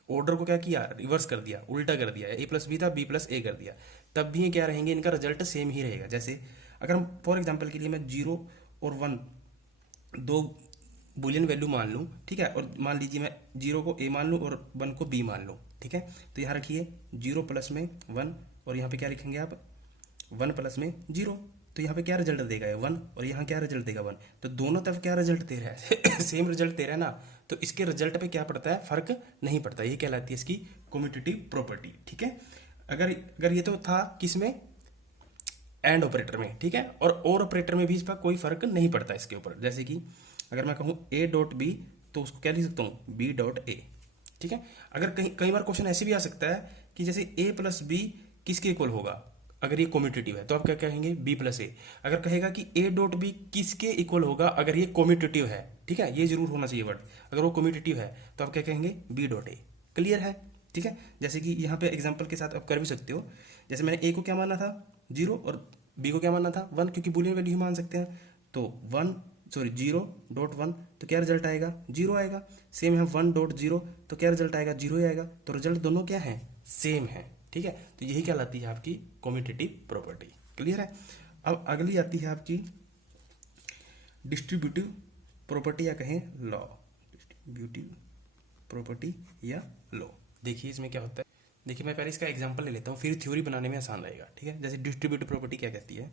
ऑर्डर को क्या किया? रिवर्स कर दिया, उल्टा कर दिया। a प्लस बी था, b प्लस a कर दिया। तब भी ये क्या रहेंगे? इनका रिजल्ट सेम ही रहेगा। जैसे अगर हम फॉर एग्जाम्पल के लिए मैं 0 और 1 दो बुलियन वैल्यू मान लूँ, ठीक है, और मान लीजिए मैं 0 को a मान लूँ और 1 को b मान लूँ, ठीक है। तो यहाँ रखिए 0 प्लस में 1 और यहाँ पे क्या लिखेंगे आप, 1 प्लस में 0। तो यहाँ पे क्या रिजल्ट देगा ये 1 और यहाँ क्या रिजल्ट देगा 1। तो दोनों तरफ क्या रिजल्ट दे रहा है सेम रिजल्ट दे रहा है ना। तो इसके रिजल्ट पे क्या पड़ता है, फर्क नहीं पड़ता। ये कहलाती है इसकी कम्यूटेटिव प्रॉपर्टी, ठीक है। अगर अगर ये तो था किसमें, एंड ऑपरेटर में, ठीक है, और ऑपरेटर में भी इसका कोई फर्क नहीं पड़ता इसके ऊपर। जैसे कि अगर मैं कहूँ a डॉट बी, तो उसको क्या लिख सकता हूँ, b डॉट ए, ठीक है। अगर कहीं कई बार क्वेश्चन ऐसे भी आ सकता है कि जैसे a प्लस बी किसके इक्वल होगा, अगर ये कम्यूटेटिव है तो आप क्या कहेंगे, b प्लस ए। अगर कहेगा कि a डॉट बी किसके इक्वल होगा अगर ये कम्यूटेटिव है, ठीक है, ये जरूर होना चाहिए वर्ड। अगर वो कम्यूटेटिव है तो आप क्या कहेंगे, b डॉट ए। क्लियर है, ठीक है। जैसे कि यहाँ पे एग्जांपल के साथ आप कर भी सकते हो। जैसे मैंने a को क्या माना था 0 और b को क्या माना था 1, क्योंकि बूलियन वैल्यू ही मान सकते हैं। तो 0 डॉट 1 तो क्या रिजल्ट आएगा, 0 आएगा। सेम है 1 डॉट 0 तो क्या रिजल्ट आएगा, 0 ही आएगा। तो रिजल्ट दोनों क्या है, सेम है, ठीक है। तो यही कहलाती है आपकी कम्यूटेटिव प्रॉपर्टी। क्लियर है। अब अगली आती है आपकी डिस्ट्रीब्यूटिव प्रॉपर्टी, या कहें लॉ, डिस्ट्रीब्यूटिव प्रॉपर्टी या लॉ। देखिए इसमें क्या होता है, देखिए मैं पहले इसका एग्जांपल ले लेता हूँ, फिर थ्योरी बनाने में आसान रहेगा, ठीक है। जैसे डिस्ट्रीब्यूटिव प्रॉपर्टी क्या कहती है,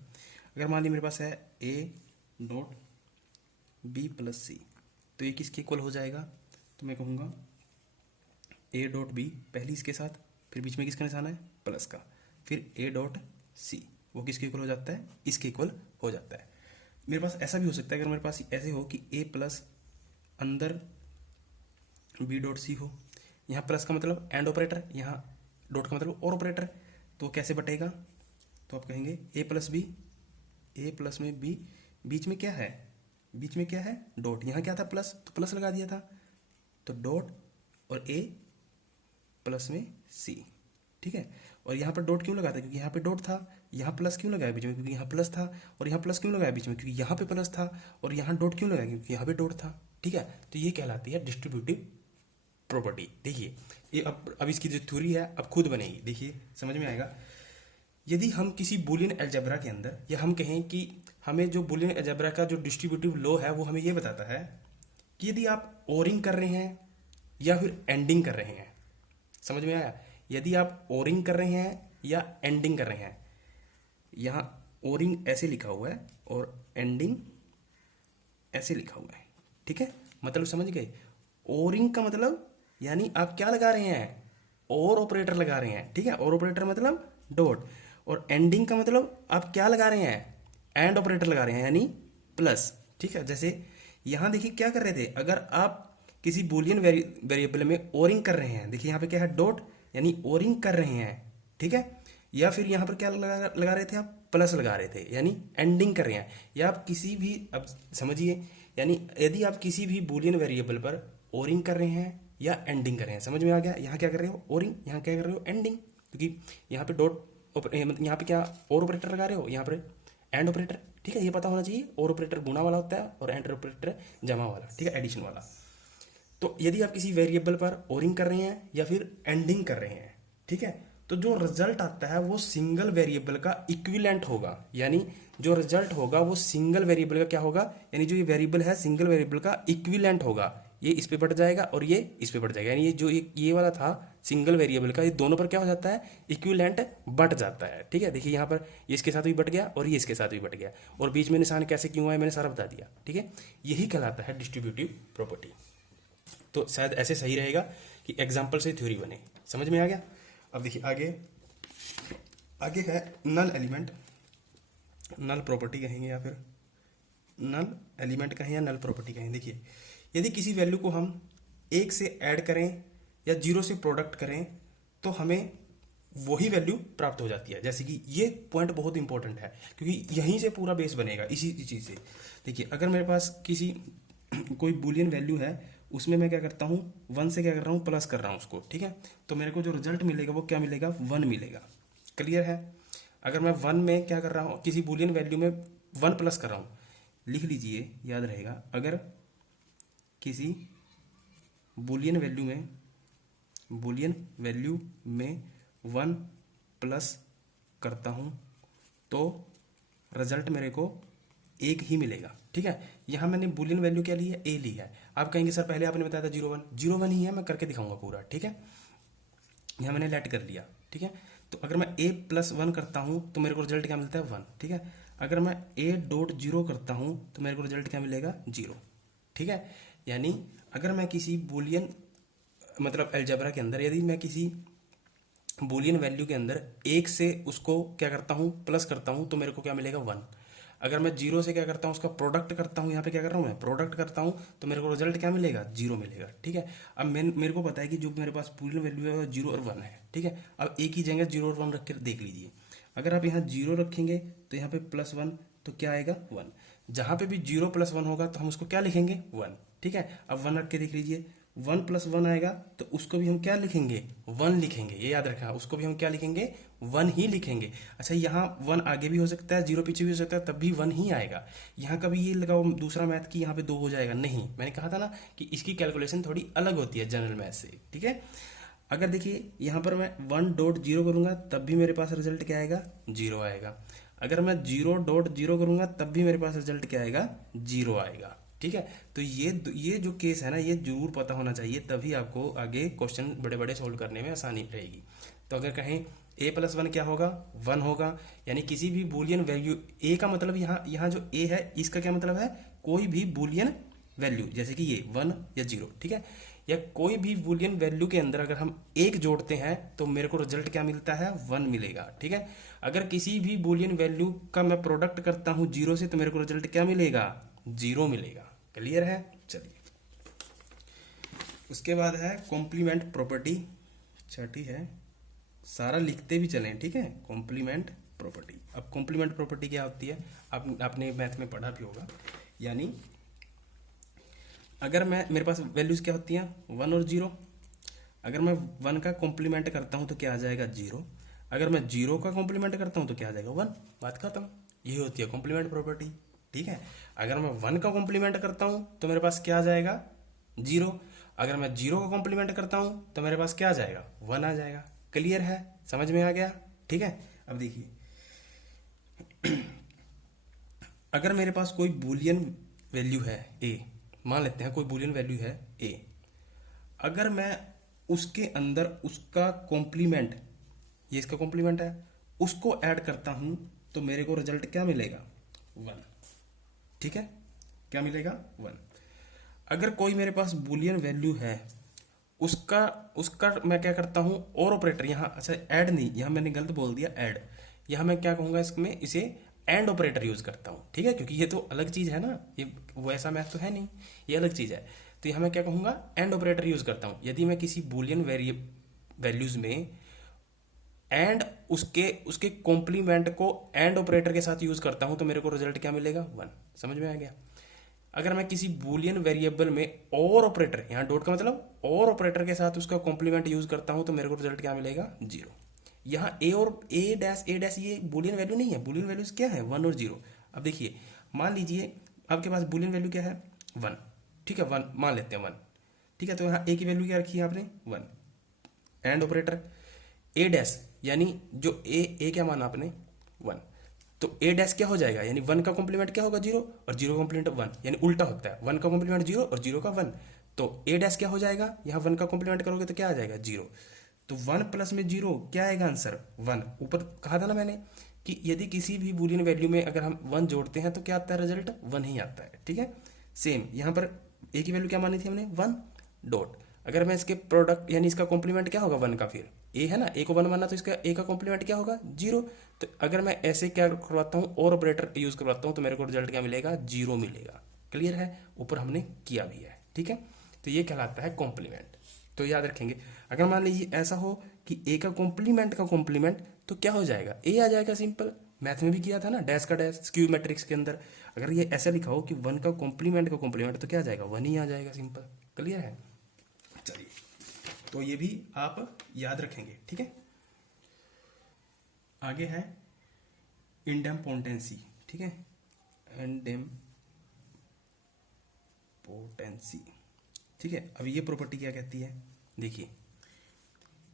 अगर मान लीजिए मेरे पास है a डॉट बी प्लस सी, तो ये किसके इक्वल हो जाएगा। तो मैं कहूँगा a डॉट बी पहली इसके साथ, फिर बीच में किसका निशान है, प्लस का, फिर a डॉट सी वो किसके इक्वल हो जाता है, इसके इक्वल हो जाता है। मेरे पास ऐसा भी हो सकता है, अगर मेरे पास ऐसे हो कि a प्लस अंदर b डॉट सी हो, यहाँ प्लस का मतलब एंड ऑपरेटर, यहाँ डॉट का मतलब और ऑपरेटर, तो कैसे बटेगा। तो आप कहेंगे a plus B, A plus में बी, बीच में क्या है, बीच में क्या है डॉट, यहाँ क्या था प्लस, तो प्लस लगा दिया था। तो डॉट और a प्लस में c, ठीक है। और यहाँ पर डॉट क्यों लगा था, क्योंकि यहाँ पे डॉट था। यहाँ प्लस क्यों लगाया बीच में, क्योंकि यहाँ प्लस था। और यहाँ प्लस क्यों लगाया बीच में, क्योंकि यहाँ पे प्लस था। और यहाँ डॉट क्यों लगाया, क्योंकि यहाँ पे डॉट था, ठीक है। तो ये कहलाती है डिस्ट्रीब्यूटिव प्रॉपर्टी। देखिए ये अब इसकी जो थ्योरी है अब खुद बनेगी, देखिए समझ में आएगा। यदि हम किसी बुलियन अलजेब्रा के अंदर, या हम कहें कि हमें जो बुलियन अलजेब्रा का जो डिस्ट्रीब्यूटिव लॉ है वो हमें ये बताता है कि यदि आप ओरिंग कर रहे हैं या फिर एंडिंग कर रहे हैं, समझ में आया। यदि आप ओरिंग कर रहे हैं या एंडिंग कर रहे हैं, यहाँ ओरिंग ऐसे लिखा हुआ है और एंडिंग ऐसे लिखा हुआ है, ठीक है। मतलब समझ गए, ओरिंग का मतलब यानी आप क्या लगा रहे हैं, और ऑपरेटर लगा रहे हैं, ठीक है। और ऑपरेटर मतलब डॉट, और एंडिंग का मतलब आप क्या लगा रहे हैं, एंड ऑपरेटर लगा रहे हैं यानी प्लस, ठीक है। जैसे यहाँ देखिए क्या कर रहे थे, अगर आप किसी बूलियन वेरिएबल में ओरिंग कर रहे हैं, देखिए यहाँ पे क्या है डॉट, यानी ओरिंग कर रहे हैं, ठीक है। या फिर यहाँ पर क्या लगा रहे थे आप, प्लस लगा रहे थे यानी एंडिंग कर रहे हैं। या आप किसी भी, अब समझिए, यानी यदि आप किसी भी बूलियन वेरिएबल पर ओरिंग कर रहे हैं या एंडिंग कर रहे हैं, समझ में आ गया। यहाँ क्या कर रहे हो ओरिंग, यहाँ क्या कर रहे हो एंडिंग, क्योंकि यहाँ पे डॉट यहाँ पे क्या और ऑपरेटर लगा रहे हो, यहाँ पर एंड ऑपरेटर, ठीक है। ये पता होना चाहिए, और ऑपरेटर गुणा वाला होता है और एंड ऑपरेटर जमा वाला, ठीक है, एडिशन वाला। तो यदि आप किसी वेरिएबल पर ओरिंग कर रहे हैं या फिर एंडिंग कर रहे हैं, ठीक है, तो जो रिजल्ट आता है वो सिंगल वेरिएबल का इक्विवेलेंट होगा। यानी जो रिजल्ट होगा वो सिंगल वेरिएबल का क्या होगा, यानी जो ये वेरिएबल है सिंगल वेरिएबल का इक्विवेलेंट होगा। ये इस पे बढ़ जाएगा और ये इस पे बढ़ जाएगा, यानी ये जो ये वाला था सिंगल वेरिएबल का, ये दोनों पर क्या हो जाता है, इक्विवेलेंट बढ़ जाता है, ठीक है। देखिए यहाँ पर ये इसके साथ भी बढ़ गया और ये इसके साथ भी बढ़ गया, और बीच में निशान कैसे क्यों आया मैंने सारा बता दिया, ठीक है। यही कहलाता है डिस्ट्रीब्यूटिव प्रॉपर्टी। तो शायद ऐसे सही रहेगा कि एग्जाम्पल से थ्योरी बने, समझ में आ गया। अब देखिए आगे, आगे है नल एलिमेंट, नल प्रॉपर्टी कहेंगे या फिर नल एलिमेंट कहें या नल प्रॉपर्टी कहें। देखिए यदि किसी वैल्यू को हम 1 से ऐड करें या 0 से प्रोडक्ट करें तो हमें वही वैल्यू प्राप्त हो जाती है। जैसे कि ये पॉइंट बहुत इंपॉर्टेंट है, क्योंकि यहीं से पूरा बेस बनेगा इसी चीज़ से। देखिए अगर मेरे पास किसी कोई बुलियन वैल्यू है, उसमें मैं क्या करता हूँ 1 से क्या कर रहा हूँ प्लस कर रहा हूँ उसको, ठीक है। तो मेरे को जो रिजल्ट मिलेगा वो क्या मिलेगा, 1 मिलेगा। क्लियर है। अगर मैं 1 में क्या कर रहा हूँ, किसी बुलियन वैल्यू में 1 प्लस कर रहा हूँ, लिख लीजिए याद रहेगा, अगर किसी बुलियन वैल्यू में 1 प्लस करता हूँ तो रिजल्ट मेरे को एक ही मिलेगा। ठीक है, यहाँ मैंने बुलियन वैल्यू क्या ली है, ए ली है। आप कहेंगे सर पहले आपने बताया था 0 1, 0 1 ही है, मैं करके दिखाऊंगा पूरा। ठीक है, यहाँ मैंने लेट कर लिया। ठीक है, तो अगर मैं a प्लस 1 करता हूँ तो मेरे को रिजल्ट क्या मिलता है, 1। ठीक है, अगर मैं a डॉट 0 करता हूँ तो मेरे को रिजल्ट क्या मिलेगा, 0। ठीक है, यानी अगर मैं किसी बुलियन मतलब अलजेब्रा के अंदर यदि मैं किसी बुलियन वैल्यू के अंदर एक से उसको क्या करता हूँ, प्लस करता हूँ, तो मेरे को क्या मिलेगा, 1। अगर मैं जीरो से क्या करता हूँ, उसका प्रोडक्ट करता हूँ, यहाँ पे क्या कर रहा हूँ मैं, प्रोडक्ट करता हूँ, तो मेरे को रिजल्ट क्या मिलेगा, 0 मिलेगा। ठीक है, अब मेरे को पता है कि जो मेरे पास बुलियन वैल्यू है वो 0 और 1 है। ठीक है, अब एक ही जगह 0 और 1 रख कर देख लीजिए। अगर आप यहाँ 0 रखेंगे तो यहाँ पे +1, तो क्या आएगा, 1। जहाँ पे भी 0 + 1 होगा तो हम उसको क्या लिखेंगे, 1। ठीक है, अब 1 रख के देख लीजिए, 1 + 1 आएगा तो उसको भी हम क्या लिखेंगे, 1 लिखेंगे। ये याद रखना, उसको भी हम क्या लिखेंगे, 1 ही लिखेंगे। अच्छा, यहाँ 1 आगे भी हो सकता है, 0 पीछे भी हो सकता है, तब भी 1 ही आएगा। यहाँ कभी ये लगाओ दूसरा मैथ कि यहाँ पे 2 हो जाएगा, नहीं। मैंने कहा था ना कि इसकी कैलकुलेशन थोड़ी अलग होती है जनरल मैथ से। ठीक है, अगर देखिए यहाँ पर मैं 1.0 करूंगा तब भी मेरे पास रिजल्ट क्या आएगा, 0 आएगा। अगर मैं 0.0 करूंगा तब भी मेरे पास रिजल्ट क्या आएगा, 0 आएगा। ठीक है, तो ये जो केस है ना, ये जरूर पता होना चाहिए, तभी आपको आगे क्वेश्चन बड़े बड़े सोल्व करने में आसानी रहेगी। तो अगर कहें a + 1 क्या होगा, 1 होगा। यानी किसी भी बुलियन वैल्यू, a का मतलब यहाँ जो a है इसका क्या मतलब है, कोई भी बुलियन वैल्यू, जैसे कि ये 1 या 0। ठीक है, या कोई भी बुलियन वैल्यू के अंदर अगर हम एक जोड़ते हैं तो मेरे को रिजल्ट क्या मिलता है, 1 मिलेगा। ठीक है, अगर किसी भी बुलियन वैल्यू का मैं प्रोडक्ट करता हूं 0 से तो मेरे को रिजल्ट क्या मिलेगा, 0 मिलेगा। क्लियर है, चलिए। उसके बाद है कॉम्प्लीमेंट प्रॉपर्टी, छठी है, सारा लिखते भी चलें। ठीक है, कॉम्प्लीमेंट प्रॉपर्टी। अब कॉम्प्लीमेंट प्रॉपर्टी क्या होती है, आपने मैथ में पढ़ा भी होगा। यानी अगर मैं, मेरे पास वैल्यूज क्या होती हैं, 1 और 0। अगर मैं 1 का कॉम्प्लीमेंट करता हूं तो क्या आ जाएगा, 0। अगर मैं 0 का कॉम्प्लीमेंट करता हूं तो क्या आ जाएगा, 1। बात खत्म। यही होती है कॉम्प्लीमेंट प्रॉपर्टी। ठीक है, अगर मैं 1 का कॉम्प्लीमेंट करता हूं तो मेरे पास क्या आ जाएगा, 0। अगर मैं 0 का कॉम्प्लीमेंट करता हूं तो मेरे पास क्या आ जाएगा, 1 आ जाएगा। क्लियर है, समझ में आ गया। ठीक है, अब देखिए अगर मेरे पास कोई बुलियन वैल्यू है a, मान लेते हैं कोई बुलियन वैल्यू है a, अगर मैं उसके अंदर उसका कॉम्प्लीमेंट, ये इसका कॉम्प्लीमेंट है, उसको ऐड करता हूं तो मेरे को रिजल्ट क्या मिलेगा, 1। ठीक है, क्या मिलेगा, 1। अगर कोई मेरे पास बुलियन वैल्यू है, उसका उसका मैं क्या करता हूं, और ऑपरेटर, यहाँ अच्छा ऐड नहीं, यहाँ मैंने गलत बोल दिया, ऐड। यहाँ मैं क्या कहूंगा, इसमें इसे एंड ऑपरेटर यूज करता हूँ। ठीक है, क्योंकि ये तो अलग चीज है ना, ये वैसा मैथ तो है नहीं, ये अलग चीज है। तो यहाँ मैं क्या कहूंगा, एंड ऑपरेटर यूज करता हूँ। यदि मैं किसी बुलियन वैल्यूज में एंड उसके उसके कॉम्प्लीमेंट को एंड ऑपरेटर के साथ यूज करता हूं तो मेरे को रिजल्ट क्या मिलेगा, 1। समझ में आ गया। अगर मैं किसी बुलियन वेरिएबल में और ऑपरेटर, यहाँ डॉट का मतलब और ऑपरेटर के साथ उसका कॉम्प्लीमेंट यूज करता हूं तो मेरे को रिजल्ट क्या मिलेगा, 0। यहाँ ए और ए डैश ये बुलियन वैल्यू नहीं है, बुलियन वैल्यूज क्या है, 1 और 0। अब देखिए, मान लीजिए आपके पास बुलियन वैल्यू क्या है, 1। ठीक है, 1 मान लेते हैं, 1। ठीक है, तो यहाँ ए की वैल्यू क्या रखी है आपने, 1। एंड ऑपरेटर ए डैश, यानी जो ए क्या माना आपने, 1, तो ए डैश क्या हो जाएगा, यानी 1 का कॉम्प्लीमेंट क्या होगा, 0, और 0 का कॉम्प्लीमेंट 1, यानी उल्टा होता है, 1 का कॉम्प्लीमेंट 0 और 0 का 1। तो ए डैश क्या हो जाएगा, यहाँ 1 का कॉम्प्लीमेंट करोगे तो क्या आ जाएगा, 0। तो 1 प्लस में 0 क्या आएगा आंसर, 1। ऊपर कहा था ना मैंने कि यदि किसी भी बुलियन वैल्यू में अगर हम 1 जोड़ते हैं तो क्या आता है, रिजल्ट 1 ही आता है। ठीक है, सेम यहाँ पर ए की वैल्यू क्या मानी थी हमने, 1 डॉट। अगर मैं इसके प्रोडक्ट यानी इसका कॉम्प्लीमेंट क्या होगा, 1 का, फिर ए है ना, ए को 1 माना तो इसका ए का कॉम्प्लीमेंट क्या होगा, 0। तो अगर मैं ऐसे क्या करवाता हूँ, और ऑपरेटर यूज करवाता हूँ तो मेरे को रिजल्ट क्या मिलेगा, 0 मिलेगा। क्लियर है, ऊपर हमने किया भी है। ठीक है, तो ये कहलाता है कॉम्प्लीमेंट। तो याद रखेंगे, अगर मान लीजिए ऐसा हो कि ए का कॉम्प्लीमेंट तो क्या हो जाएगा, ए आ जाएगा, सिंपल। मैथ में भी किया था ना, डैश का डैश स्क्यू मैट्रिक्स के अंदर। अगर ये ऐसा लिखा हो कि 1 का कॉम्प्लीमेंट तो क्या आ जाएगा, 1 ही आ जाएगा, सिंपल। क्लियर है, चलिए, तो ये भी आप याद रखेंगे। ठीक है, आगे है इंडेम्पोटेंसी। ठीक है, इंडेम्पोटेंसी। ठीक है, अब ये प्रॉपर्टी क्या कहती है, देखिए,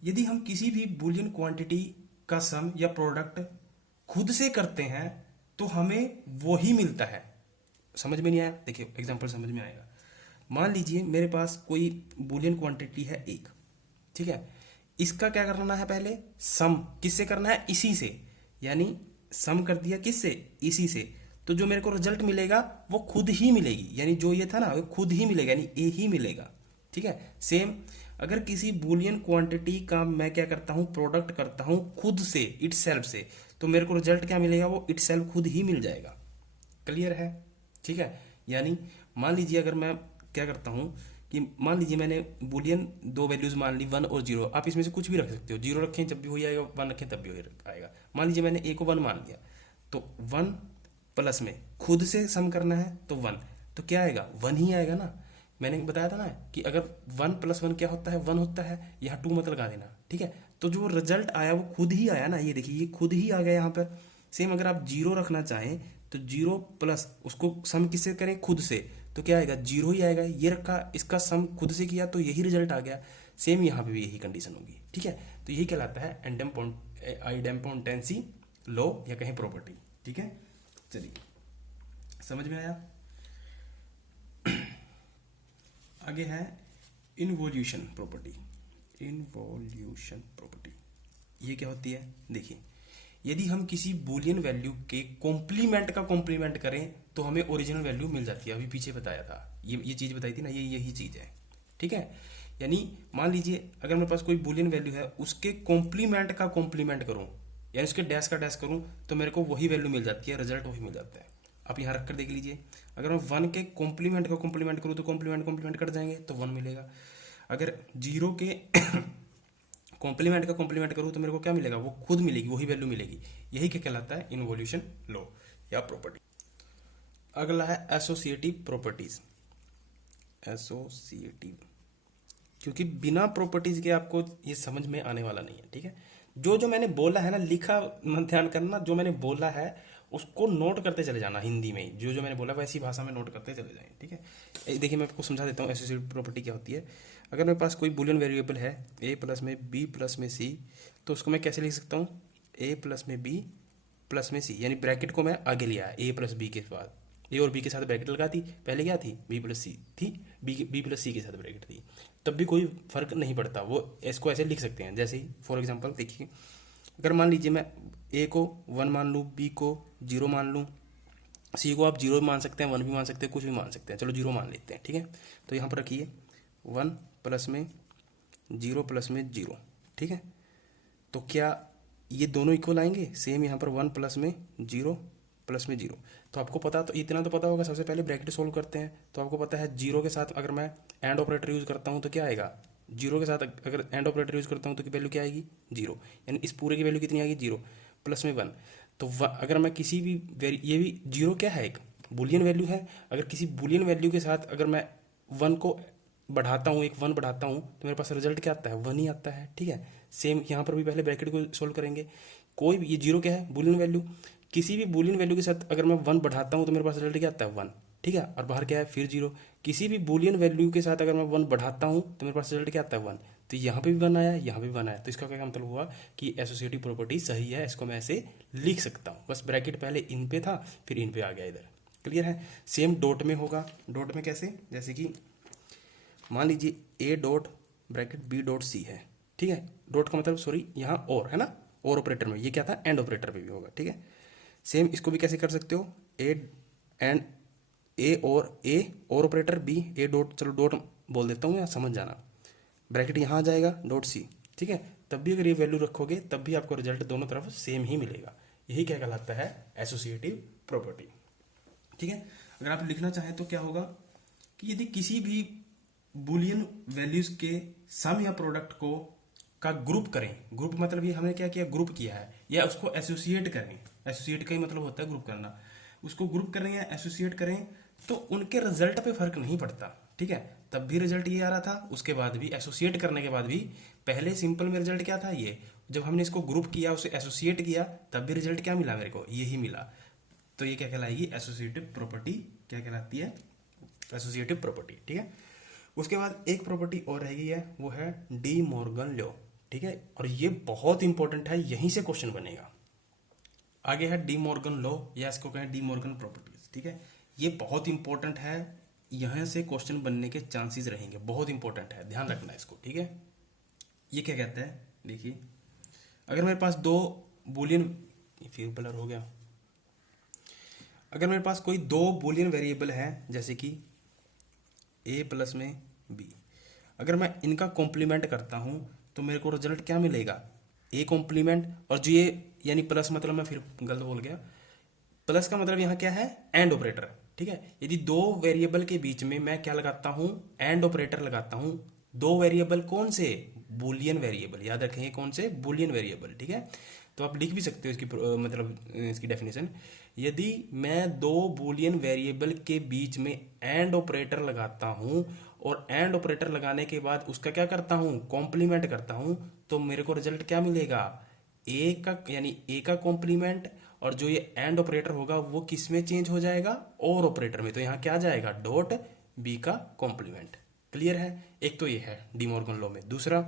यदि हम किसी भी बुलियन क्वांटिटी का सम या प्रोडक्ट खुद से करते हैं तो हमें वो ही मिलता है। समझ में नहीं आया, देखिए एग्जांपल समझ में आएगा। मान लीजिए मेरे पास कोई बूलियन क्वांटिटी है एक, ठीक है। इसका क्या करना है, पहले सम किससे करना है, इसी से, यानी सम कर दिया किससे, इसी से। तो जो मेरे को रिजल्ट मिलेगा वो खुद ही मिलेगी, यानी जो ये था ना वो खुद ही मिलेगा, यानी ए ही मिलेगा, ठीक है। सेम अगर किसी बूलियन क्वांटिटी का मैं क्या करता हूं, प्रोडक्ट करता हूं खुद से, इटसेल्फ से, तो मेरे को रिजल्ट क्या मिलेगा, वो इटसेल्फ खुद ही मिल जाएगा। क्लियर है, ठीक है। यानी मान लीजिए अगर मैं क्या करता हूं कि मान लीजिए मैंने बूलियन दो वैल्यूज मान ली 1 और 0, आप इसमें से कुछ भी रख सकते हो, 0 रखें जब भी हो जाएगा, 1 रखें तब भी हो आएगा। मान लीजिए मैंने ए को 1 मान लिया, तो 1 प्लस में खुद से सम करना है तो 1, तो क्या आएगा, 1 ही आएगा ना। मैंने बताया था ना कि अगर 1 + 1 क्या होता है, 1 होता है, यहाँ 2 मत लगा देना, ठीक है। तो जो रिजल्ट आया वो खुद ही आया ना, ये देखिए ये खुद ही आ गया यहाँ पर। सेम अगर आप 0 रखना चाहें तो 0 प्लस उसको सम किससे करें, खुद से, तो क्या आएगा, 0 ही आएगा। ये रखा, इसका सम खुद से किया तो यही रिजल्ट आ गया। सेम यहाँ पे भी यही कंडीशन होगी, ठीक है। तो यही कहलाता है आइडेम्पोटेंसी लॉ या कहें प्रॉपर्टी, ठीक है। चलिए समझ में आया। आगे है इनवोल्यूशन प्रॉपर्टी। इनवोल्यूशन प्रॉपर्टी ये क्या होती है, देखिए यदि हम किसी बूलियन वैल्यू के कॉम्प्लीमेंट का कॉम्प्लीमेंट करें तो हमें ओरिजिनल वैल्यू मिल जाती है। अभी पीछे बताया था, ये चीज बताई थी ना, ये यही चीज है, ठीक है। यानी मान लीजिए अगर मेरे पास कोई बूलियन वैल्यू है, उसके कॉम्प्लीमेंट का कॉम्प्लीमेंट करूं, यानी उसके डैश का डैश करूं, तो मेरे को वही वैल्यू मिल जाती है, रिजल्ट वही मिल जाता है। आप यहाँ रख कर देख लीजिए, अगर मैं 1 के कॉम्प्लीमेंट का कॉम्प्लीमेंट करूँ तो कॉम्प्लीमेंट कॉम्प्लीमेंट कट जाएंगे तो 1 मिलेगा। अगर 0 के कॉम्प्लीमेंट का कॉम्प्लीमेंट करूँ तो मेरे को क्या मिलेगा, वो खुद मिलेगी, वही वैल्यू मिलेगी। यही क्या कहलाता है, इनवोल्यूशन लॉ या प्रॉपर्टी। अगला है एसोसिएटिव प्रॉपर्टीज। एसोसिएटिव, क्योंकि बिना प्रॉपर्टीज के आपको ये समझ में आने वाला नहीं है, ठीक है। जो जो मैंने बोला है ना, लिखा मत ध्यान करना, जो मैंने बोला है उसको नोट करते चले जाना हिंदी में, जो जो मैंने बोला वैसी भाषा में नोट करते चले जाएं, ठीक है। देखिए मैं आपको समझा देता हूँ एसोसिएटिव प्रॉपर्टी क्या होती है। अगर मेरे पास कोई बूलियन वेरिएबल है a प्लस में b प्लस में c, तो उसको मैं कैसे लिख सकता हूँ, a प्लस में b प्लस में c, यानी ब्रैकेट को मैं आगे लिया a प्लस b के बाद, a और b के साथ ब्रैकेट लगा दी, पहले क्या थी b प्लस c थी, b प्लस c के साथ ब्रैकेट थी, तब भी कोई फर्क नहीं पड़ता, वो इसको ऐसे लिख सकते हैं। जैसे ही फॉर एग्जाम्पल देखिए, अगर मान लीजिए मैं a को 1 मान लूँ, b को 0 मान लूँ, c को आप 0 मान सकते हैं, 1 भी मान सकते हैं, कुछ भी मान सकते हैं, चलो 0 मान लेते हैं, ठीक है। तो यहाँ पर रखिए 1 प्लस में 0 प्लस में 0, ठीक है। तो क्या ये दोनों इक्वल आएंगे, सेम यहाँ पर 1 प्लस में 0 प्लस में 0। तो आपको पता, तो इतना तो पता होगा, सबसे पहले ब्रैकेट सोल्व करते हैं। तो आपको पता है 0 के साथ अगर मैं एंड ऑपरेटर यूज करता हूँ तो क्या आएगा, 0 के साथ अगर एंड ऑपरेटर यूज करता हूँ तो वैल्यू क्या आएगी, 0, यानी इस पूरे की वैल्यू कितनी आएगी, 0 प्लस में 1। तो अगर मैं किसी भी ये भी 0 क्या है, एक बुलियन वैल्यू है, अगर किसी बुलियन वैल्यू के साथ अगर मैं 1 को बढ़ाता हूँ, एक 1 बढ़ाता हूँ, तो मेरे पास रिजल्ट क्या आता है, 1 ही आता है, ठीक है। सेम यहाँ पर भी पहले ब्रैकेट को सोल्व करेंगे, कोई भी, ये 0 क्या है, बुलियन वैल्यू, किसी भी बुलियन वैल्यू के साथ अगर मैं 1 बढ़ाता हूँ तो मेरे पास रिजल्ट क्या आता है, 1, ठीक है। और बाहर क्या है, फिर 0, किसी भी बुलियन वैल्यू के साथ अगर मैं 1 बढ़ाता हूँ तो मेरे पास रिजल्ट क्या आता है, 1। तो यहाँ पे भी 1 आया, यहाँ पे भी 1 आया, तो इसका क्या मतलब हुआ कि एसोसिएटिव प्रॉपर्टी सही है, इसको मैं ऐसे लिख सकता हूँ। बस ब्रैकेट पहले इन पे था, फिर इन पे आ गया इधर, क्लियर है। सेम डॉट में होगा, डॉट में कैसे, जैसे कि मान लीजिए a dot bracket b dot c है, ठीक है। डॉट का मतलब सॉरी यहाँ और है ना, और ऑपरेटर में, ये क्या था, एंड ऑपरेटर पे भी होगा, ठीक है। सेम इसको भी कैसे कर सकते हो, a एंड a और ऑपरेटर b, a डॉट, चलो डॉट बोल देता हूँ या समझ जाना, ब्रैकेट यहाँ आ जाएगा डॉट c, ठीक है। तब भी अगर ये वैल्यू रखोगे तब भी आपको रिजल्ट दोनों तरफ सेम ही मिलेगा। यही क्या कहलाता है, एसोसिएटिव प्रॉपर्टी, ठीक है। अगर आप लिखना चाहें तो क्या होगा कि यदि किसी भी बुलियन वैल्यूज के सम या प्रोडक्ट को का ग्रुप करें, ग्रुप मतलब ये हमने क्या किया, ग्रुप किया है, या उसको एसोसिएट करें, एसोसिएट का ही मतलब होता है ग्रुप करना, उसको ग्रुप करें या एसोसिएट करें, तो उनके रिजल्ट पे फर्क नहीं पड़ता, ठीक है। तब भी रिजल्ट ये आ रहा था, उसके बाद भी एसोसिएट करने के बाद भी, पहले सिंपल में रिजल्ट क्या था, ये, जब हमने इसको ग्रुप किया, उसे एसोसिएट किया, तब भी रिजल्ट क्या मिला मेरे को, यही मिला। तो ये क्या कहलाएगी, एसोसिएटिव प्रॉपर्टी, क्या कहलाती है, एसोसिएटिव प्रॉपर्टी, ठीक है। उसके बाद एक प्रॉपर्टी और रह गई है, वो है डी मॉर्गन लॉ, ठीक है। और ये बहुत इंपॉर्टेंट है, यहीं से क्वेश्चन बनेगा। आगे है डी मॉर्गन लॉ, या इसको कहें डी मॉर्गन प्रॉपर्टीज, ठीक है। ये बहुत इंपॉर्टेंट है, यहाँ से क्वेश्चन बनने के चांसेस रहेंगे, बहुत इंपॉर्टेंट है, ध्यान रखना इसको, ठीक है। ये क्या कहता है, देखिए, अगर मेरे पास दो बूलियन, फिर ब्लर हो गया, अगर मेरे पास कोई दो बूलियन वेरिएबल है जैसे कि ए प्लस में बी, अगर मैं इनका कॉम्प्लीमेंट करता हूं तो मेरे को रिजल्ट क्या मिलेगा, ए कॉम्प्लीमेंट, और जो ये यानी प्लस मतलब मैं फिर गलत बोल गया, प्लस का मतलब यहाँ क्या है, एंड ऑपरेटर, ठीक है। यदि दो वेरिएबल के बीच में मैं क्या लगाता हूं, एंड ऑपरेटर लगाता हूं, दो वेरिएबल कौन से, बूलियन वेरिएबल, याद रखेंगे कौन से, बूलियन वेरिएबल, ठीक है। तो आप लिख भी सकते हो इसकी मतलब इसकी डेफिनेशन, यदि मैं दो बूलियन वेरिएबल के बीच में एंड ऑपरेटर लगाता हूं और एंड ऑपरेटर लगाने के बाद उसका क्या करता हूं, कॉम्प्लीमेंट करता हूं, तो मेरे को रिजल्ट क्या मिलेगा, ए का, यानी ए का कॉम्प्लीमेंट, और जो ये एंड ऑपरेटर होगा वो किस में चेंज हो जाएगा, और ऑपरेटर में, तो यहाँ क्या जाएगा, डॉट बी का कॉम्प्लीमेंट। क्लियर है, एक तो ये है डी मॉर्गन लॉ में। दूसरा,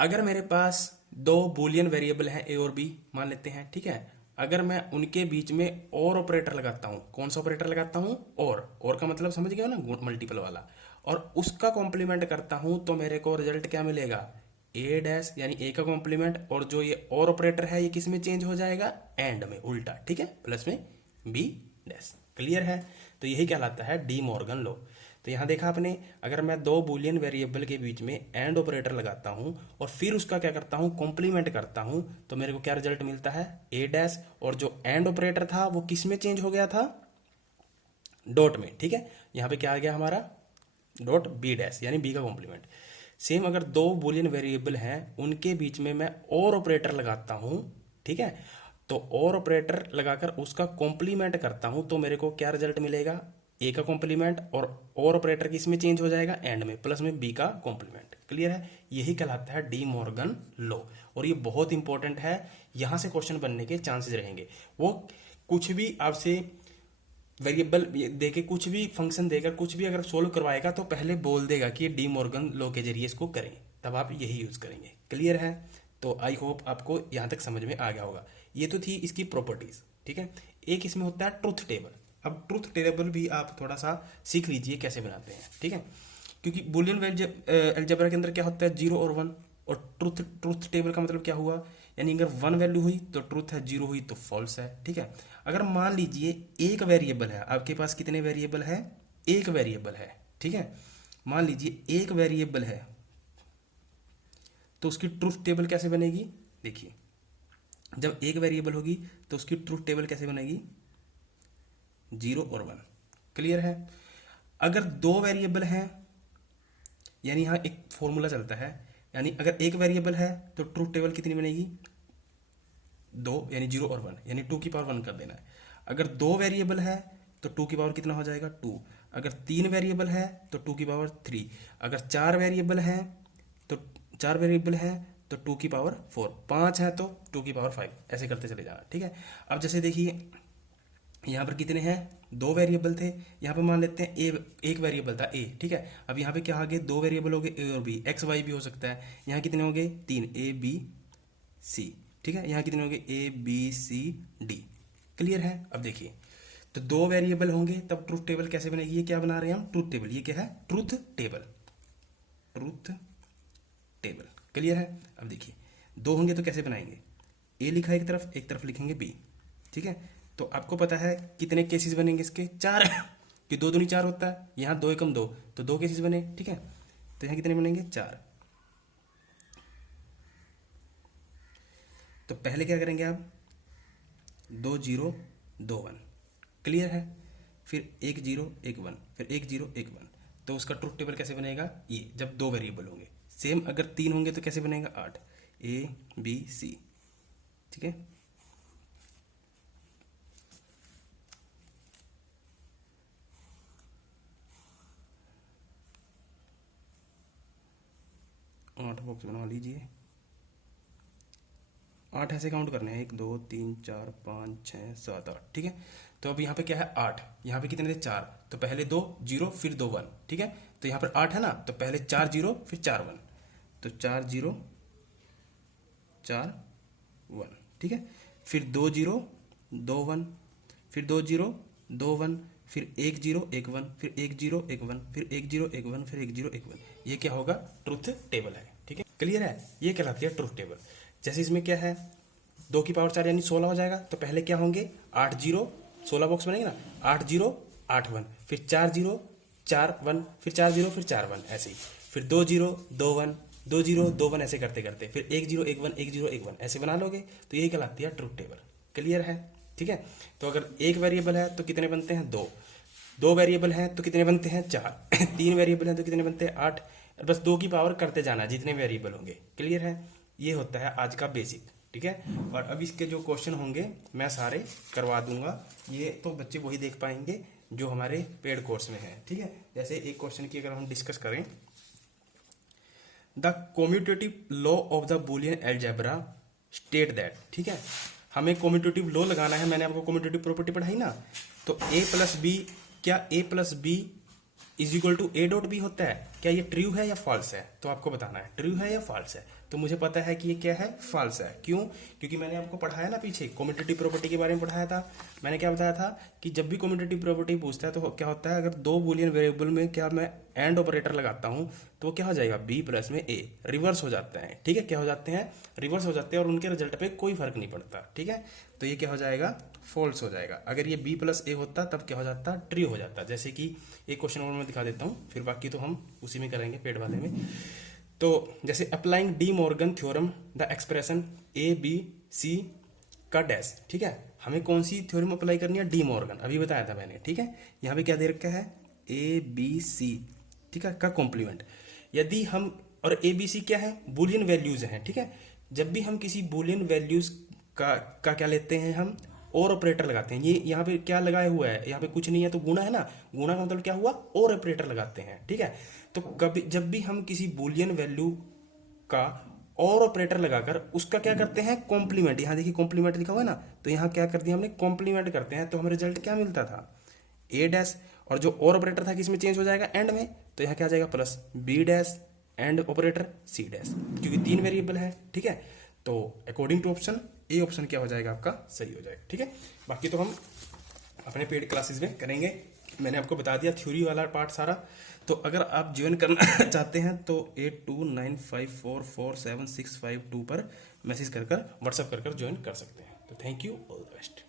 अगर मेरे पास दो बूलियन वेरिएबल हैं ए और बी मान लेते हैं, ठीक है, अगर मैं उनके बीच में और ऑपरेटर लगाता हूं, कौन सा ऑपरेटर लगाता हूं, और का मतलब समझ गए हो ना, मल्टीपल वाला, और उसका कॉम्प्लीमेंट करता हूं तो मेरे को रिजल्ट क्या मिलेगा, ए डैश, यानी ए का कॉम्प्लीमेंट, और जो ये और ऑपरेटर है ये किस में चेंज हो जाएगा, एंड में, उल्टा, ठीक है, प्लस में बी डैश। क्लियर है, तो यही कहलाता है डी मॉर्गन लॉ। तो यहाँ देखा आपने, अगर मैं दो बूलियन वेरिएबल के बीच में एंड ऑपरेटर लगाता हूं और फिर उसका क्या करता हूं, कॉम्प्लीमेंट करता हूं, तो मेरे को क्या रिजल्ट मिलता है, ए डैश, और जो एंड ऑपरेटर था वो किस में चेंज हो गया था, डॉट में, ठीक है। यहाँ पे क्या आ गया हमारा, डॉट बी डैश, यानी बी का कॉम्प्लीमेंट। सेम अगर दो बूलियन वेरिएबल हैं उनके बीच में मैं और ऑपरेटर लगाता हूं, ठीक है, तो और ऑपरेटर लगाकर उसका कॉम्प्लीमेंट करता हूं तो मेरे को क्या रिजल्ट मिलेगा, ए का कॉम्प्लीमेंट, और ऑपरेटर किस में चेंज हो जाएगा, एंड में, प्लस में बी का कॉम्प्लीमेंट। क्लियर है, यही कहलाता है डी मॉर्गन लॉ, और ये बहुत इंपॉर्टेंट है, यहां से क्वेश्चन बनने के चांसेस रहेंगे। वो कुछ भी आपसे वेरिएबल देके, कुछ भी फंक्शन देकर कुछ भी अगर सोल्व करवाएगा तो पहले बोल देगा कि डी मॉर्गन लॉ के जरिए इसको करें, तब आप यही यूज करेंगे। क्लियर है, तो आई होप आपको यहां तक समझ में आ गया होगा। ये तो थी इसकी प्रॉपर्टीज, ठीक है। एक इसमें होता है ट्रुथ टेबल। अब ट्रुथ टेबल भी आप थोड़ा सा सीख लीजिए कैसे बनाते हैं, ठीक है, क्योंकि बुलियन अलजेब्रा के अंदर क्या होता है, जीरो और वन, और ट्रुथ ट्रुथ टेबल का मतलब क्या हुआ, यानी अगर वन वैल्यू हुई तो ट्रुथ है, जीरो हुई तो फॉल्स है, ठीक है। अगर मान लीजिए एक वेरिएबल है, आपके पास कितने वेरिएबल है, एक वेरिएबल है, ठीक है, मान लीजिए एक वेरिएबल है, तो उसकी ट्रुथ टेबल कैसे बनेगी, देखिए, जब एक वेरिएबल होगी तो उसकी ट्रुथ टेबल कैसे बनेगी, जीरो और वन। क्लियर है, अगर दो वेरिएबल हैं, यानी यहां एक फॉर्मूला चलता है, यानी अगर एक वेरिएबल है तो ट्रुथ टेबल कितनी बनेगी, दो, यानी जीरो और वन, यानी टू की पावर वन कर देना है। अगर दो वेरिएबल है तो टू की पावर कितना हो जाएगा, टू। अगर तीन वेरिएबल है तो टू की पावर थ्री। अगर चार वेरिएबल है तो टू की पावर फोर। पांच है तो टू की पावर फाइव, ऐसे करते चले जाना, ठीक है। अब जैसे देखिए, यहाँ पर कितने हैं, दो वेरिएबल थे, यहाँ पे मान लेते हैं ए, एक वेरिएबल था ए, ठीक है। अब यहाँ पे क्या आ गए, दो वेरिएबल हो गए ए और बी, एक्स वाई भी हो सकता है। यहाँ कितने हो गए, तीन, ए बी सी, ठीक है। यहाँ कितने हो गए, A B C D. Clear है, अब देखिए, तो दो वेरिएबल होंगे तब ट्रूथ टेबल कैसे बनेगी, ये क्या बना रहे हैं हम, ट्रूथ टेबल। ये क्या है, truth table, truth table. Clear है, अब देखिए, दो होंगे तो कैसे बनाएंगे, ए लिखा है एक तरफ लिखेंगे बी, ठीक है। तो आपको पता है कितने केसेस बनेंगे इसके, चार कि दो दूनी चार होता है, यहाँ दो एकम दो, तो दो केसेस बने, ठीक है। तो यहाँ कितने बनेंगे, चार। तो पहले क्या करेंगे आप, दो जीरो दो वन, क्लियर है। फिर एक जीरो एक वन, फिर एक जीरो एक वन, तो उसका ट्रूथ टेबल कैसे बनेगा, ये जब दो वेरिएबल होंगे। सेम अगर तीन होंगे तो कैसे बनेगा, आठ, ए बी सी, ठीक है। आठ बॉक्स बना लीजिए, आठ ऐसे काउंट करने हैं, एक दो तीन चार पाँच छः सात आठ, ठीक है। तो अब यहाँ पे क्या है, आठ, यहाँ पे कितने थे, चार, तो पहले दो जीरो फिर दो वन, ठीक है। तो यहाँ पर आठ है ना, तो पहले चार जीरो फिर चार वन, तो चार जीरो चार वन, ठीक है। फिर दो जीरो दो वन, फिर 2 0 2 1, फिर 1 0 1 1, फिर 1 0 1 1, फिर 1 0 1 1, फिर 1 0 1 1। ये क्या होगा? ट्रुथ टेबल है। ठीक है, क्लियर है? ये कहलाती है ट्रुथ टेबल। जैसे इसमें क्या है, 2 की पावर 4 यानी 16 हो जाएगा। तो पहले क्या होंगे? 8 0, 16 बॉक्स बनेंगे ना, 8 0 8 1, फिर 4 0 4 1, फिर 4 0 फिर 4 1, ऐसे ही। फिर 2 0 2 1 2 0 2 1, ऐसे करते करते फिर 1 0 1 1 1 0 1 1, ऐसे बना लोगे तो यही कहलाती है ट्रुथ टेबल। क्लियर है? ठीक है। तो अगर एक वेरिएबल है तो कितने बनते हैं? 2। 2 वेरिएबल हैं तो कितने बनते हैं? 4। 3 वेरिएबल हैं तो कितने बनते हैं? 8। बस 2 की पावर करते जाना जितने वेरिएबल होंगे। क्लियर है? ये होता है आज का बेसिक। ठीक है, और अब इसके जो क्वेश्चन होंगे मैं सारे करवा दूंगा। ये तो बच्चे वही देख पाएंगे जो हमारे पेड कोर्स में है। ठीक है, जैसे एक क्वेश्चन की अगर हम डिस्कस करें, the commutative law of the Boolean algebra state that. ठीक है, हमें कॉम्यूटेटिव लॉ लगाना है। मैंने आपको कॉम्यूटेटिव प्रॉपर्टी पढ़ाई ना, तो a प्लस बी, क्या a plus B is equal to a dot B होता है? क्या ये ट्रू है या फॉल्स है? तो आपको बताना है ट्रू है या फॉल्स है। तो मुझे पता है कि ये क्या है? फॉल्स है। क्यों? क्योंकि मैंने आपको पढ़ाया ना पीछे कॉम्यूटेटिव प्रॉपर्टी के बारे में पढ़ाया था। मैंने क्या बताया था कि जब भी कॉम्यूटेटिव प्रॉपर्टी पूछता है तो क्या होता है, अगर 2 बूलियन वेरिएबल में क्या मैं एंड ऑपरेटर लगाता हूं तो वो क्या हो जाएगा? b प्लस में a, रिवर्स हो जाता है। ठीक है, क्या हो जाते हैं? रिवर्स हो जाते हैं, और उनके रिजल्ट पे कोई फर्क नहीं पड़ता। ठीक है, तो ये क्या हो जाएगा? फॉल्स हो जाएगा। अगर ये b प्लस a होता तब क्या हो जाता? ट्रू हो जाता। जैसे कि एक क्वेश्चन और मैं दिखा देता हूँ, फिर बाकी तो हम उसी में करेंगे पेड वाले में। तो जैसे applying De Morgan theorem the expression A B C का डैश। ठीक है, हमें कौन सी थ्योरम अप्लाई करनी है? डी मॉर्गन, अभी बताया था मैंने। ठीक है, यहाँ पे क्या दे रखा है? ए बी सी, ठीक है, का कॉम्प्लीमेंट। यदि हम, और ए बी सी क्या है? बुलियन वैल्यूज हैं। ठीक है, जब भी हम किसी बुलियन वैल्यूज का क्या लेते हैं? हम और ऑपरेटर लगाते हैं। ये यहाँ पे क्या लगाया हुआ है? यहाँ पे कुछ नहीं है तो गुणा है ना, गुणा का मतलब क्या हुआ? और ऑपरेटर लगाते हैं। ठीक है, तो कभी जब भी हम किसी बुलियन वैल्यू का और ऑपरेटर लगाकर उसका क्या करते हैं? कॉम्प्लीमेंट। यहाँ देखिए कॉम्प्लीमेंट लिखा हुआ है ना, तो यहाँ क्या कर दिया हमने? कॉम्प्लीमेंट करते हैं। तो हमें रिजल्ट क्या मिलता था? ए डैश, और जो और ऑपरेटर था किसमें चेंज हो जाएगा? एंड में। तो यहाँ क्या आ जाएगा? Plus B dash and operator C dash, क्योंकि 3 वेरिएबल है। ठीक है, तो according to option A, option क्या हो जाएगा आपका? सही हो जाएगा। ठीक है, बाकी तो हम अपने पेड क्लासेस में करेंगे। मैंने आपको बता दिया थ्योरी वाला पार्ट सारा। तो अगर आप ज्वाइन करना चाहते हैं तो 8295447652 पर मैसेज कर व्हाट्सअप कर ज्वाइन कर सकते हैं। तो thank you, all the best.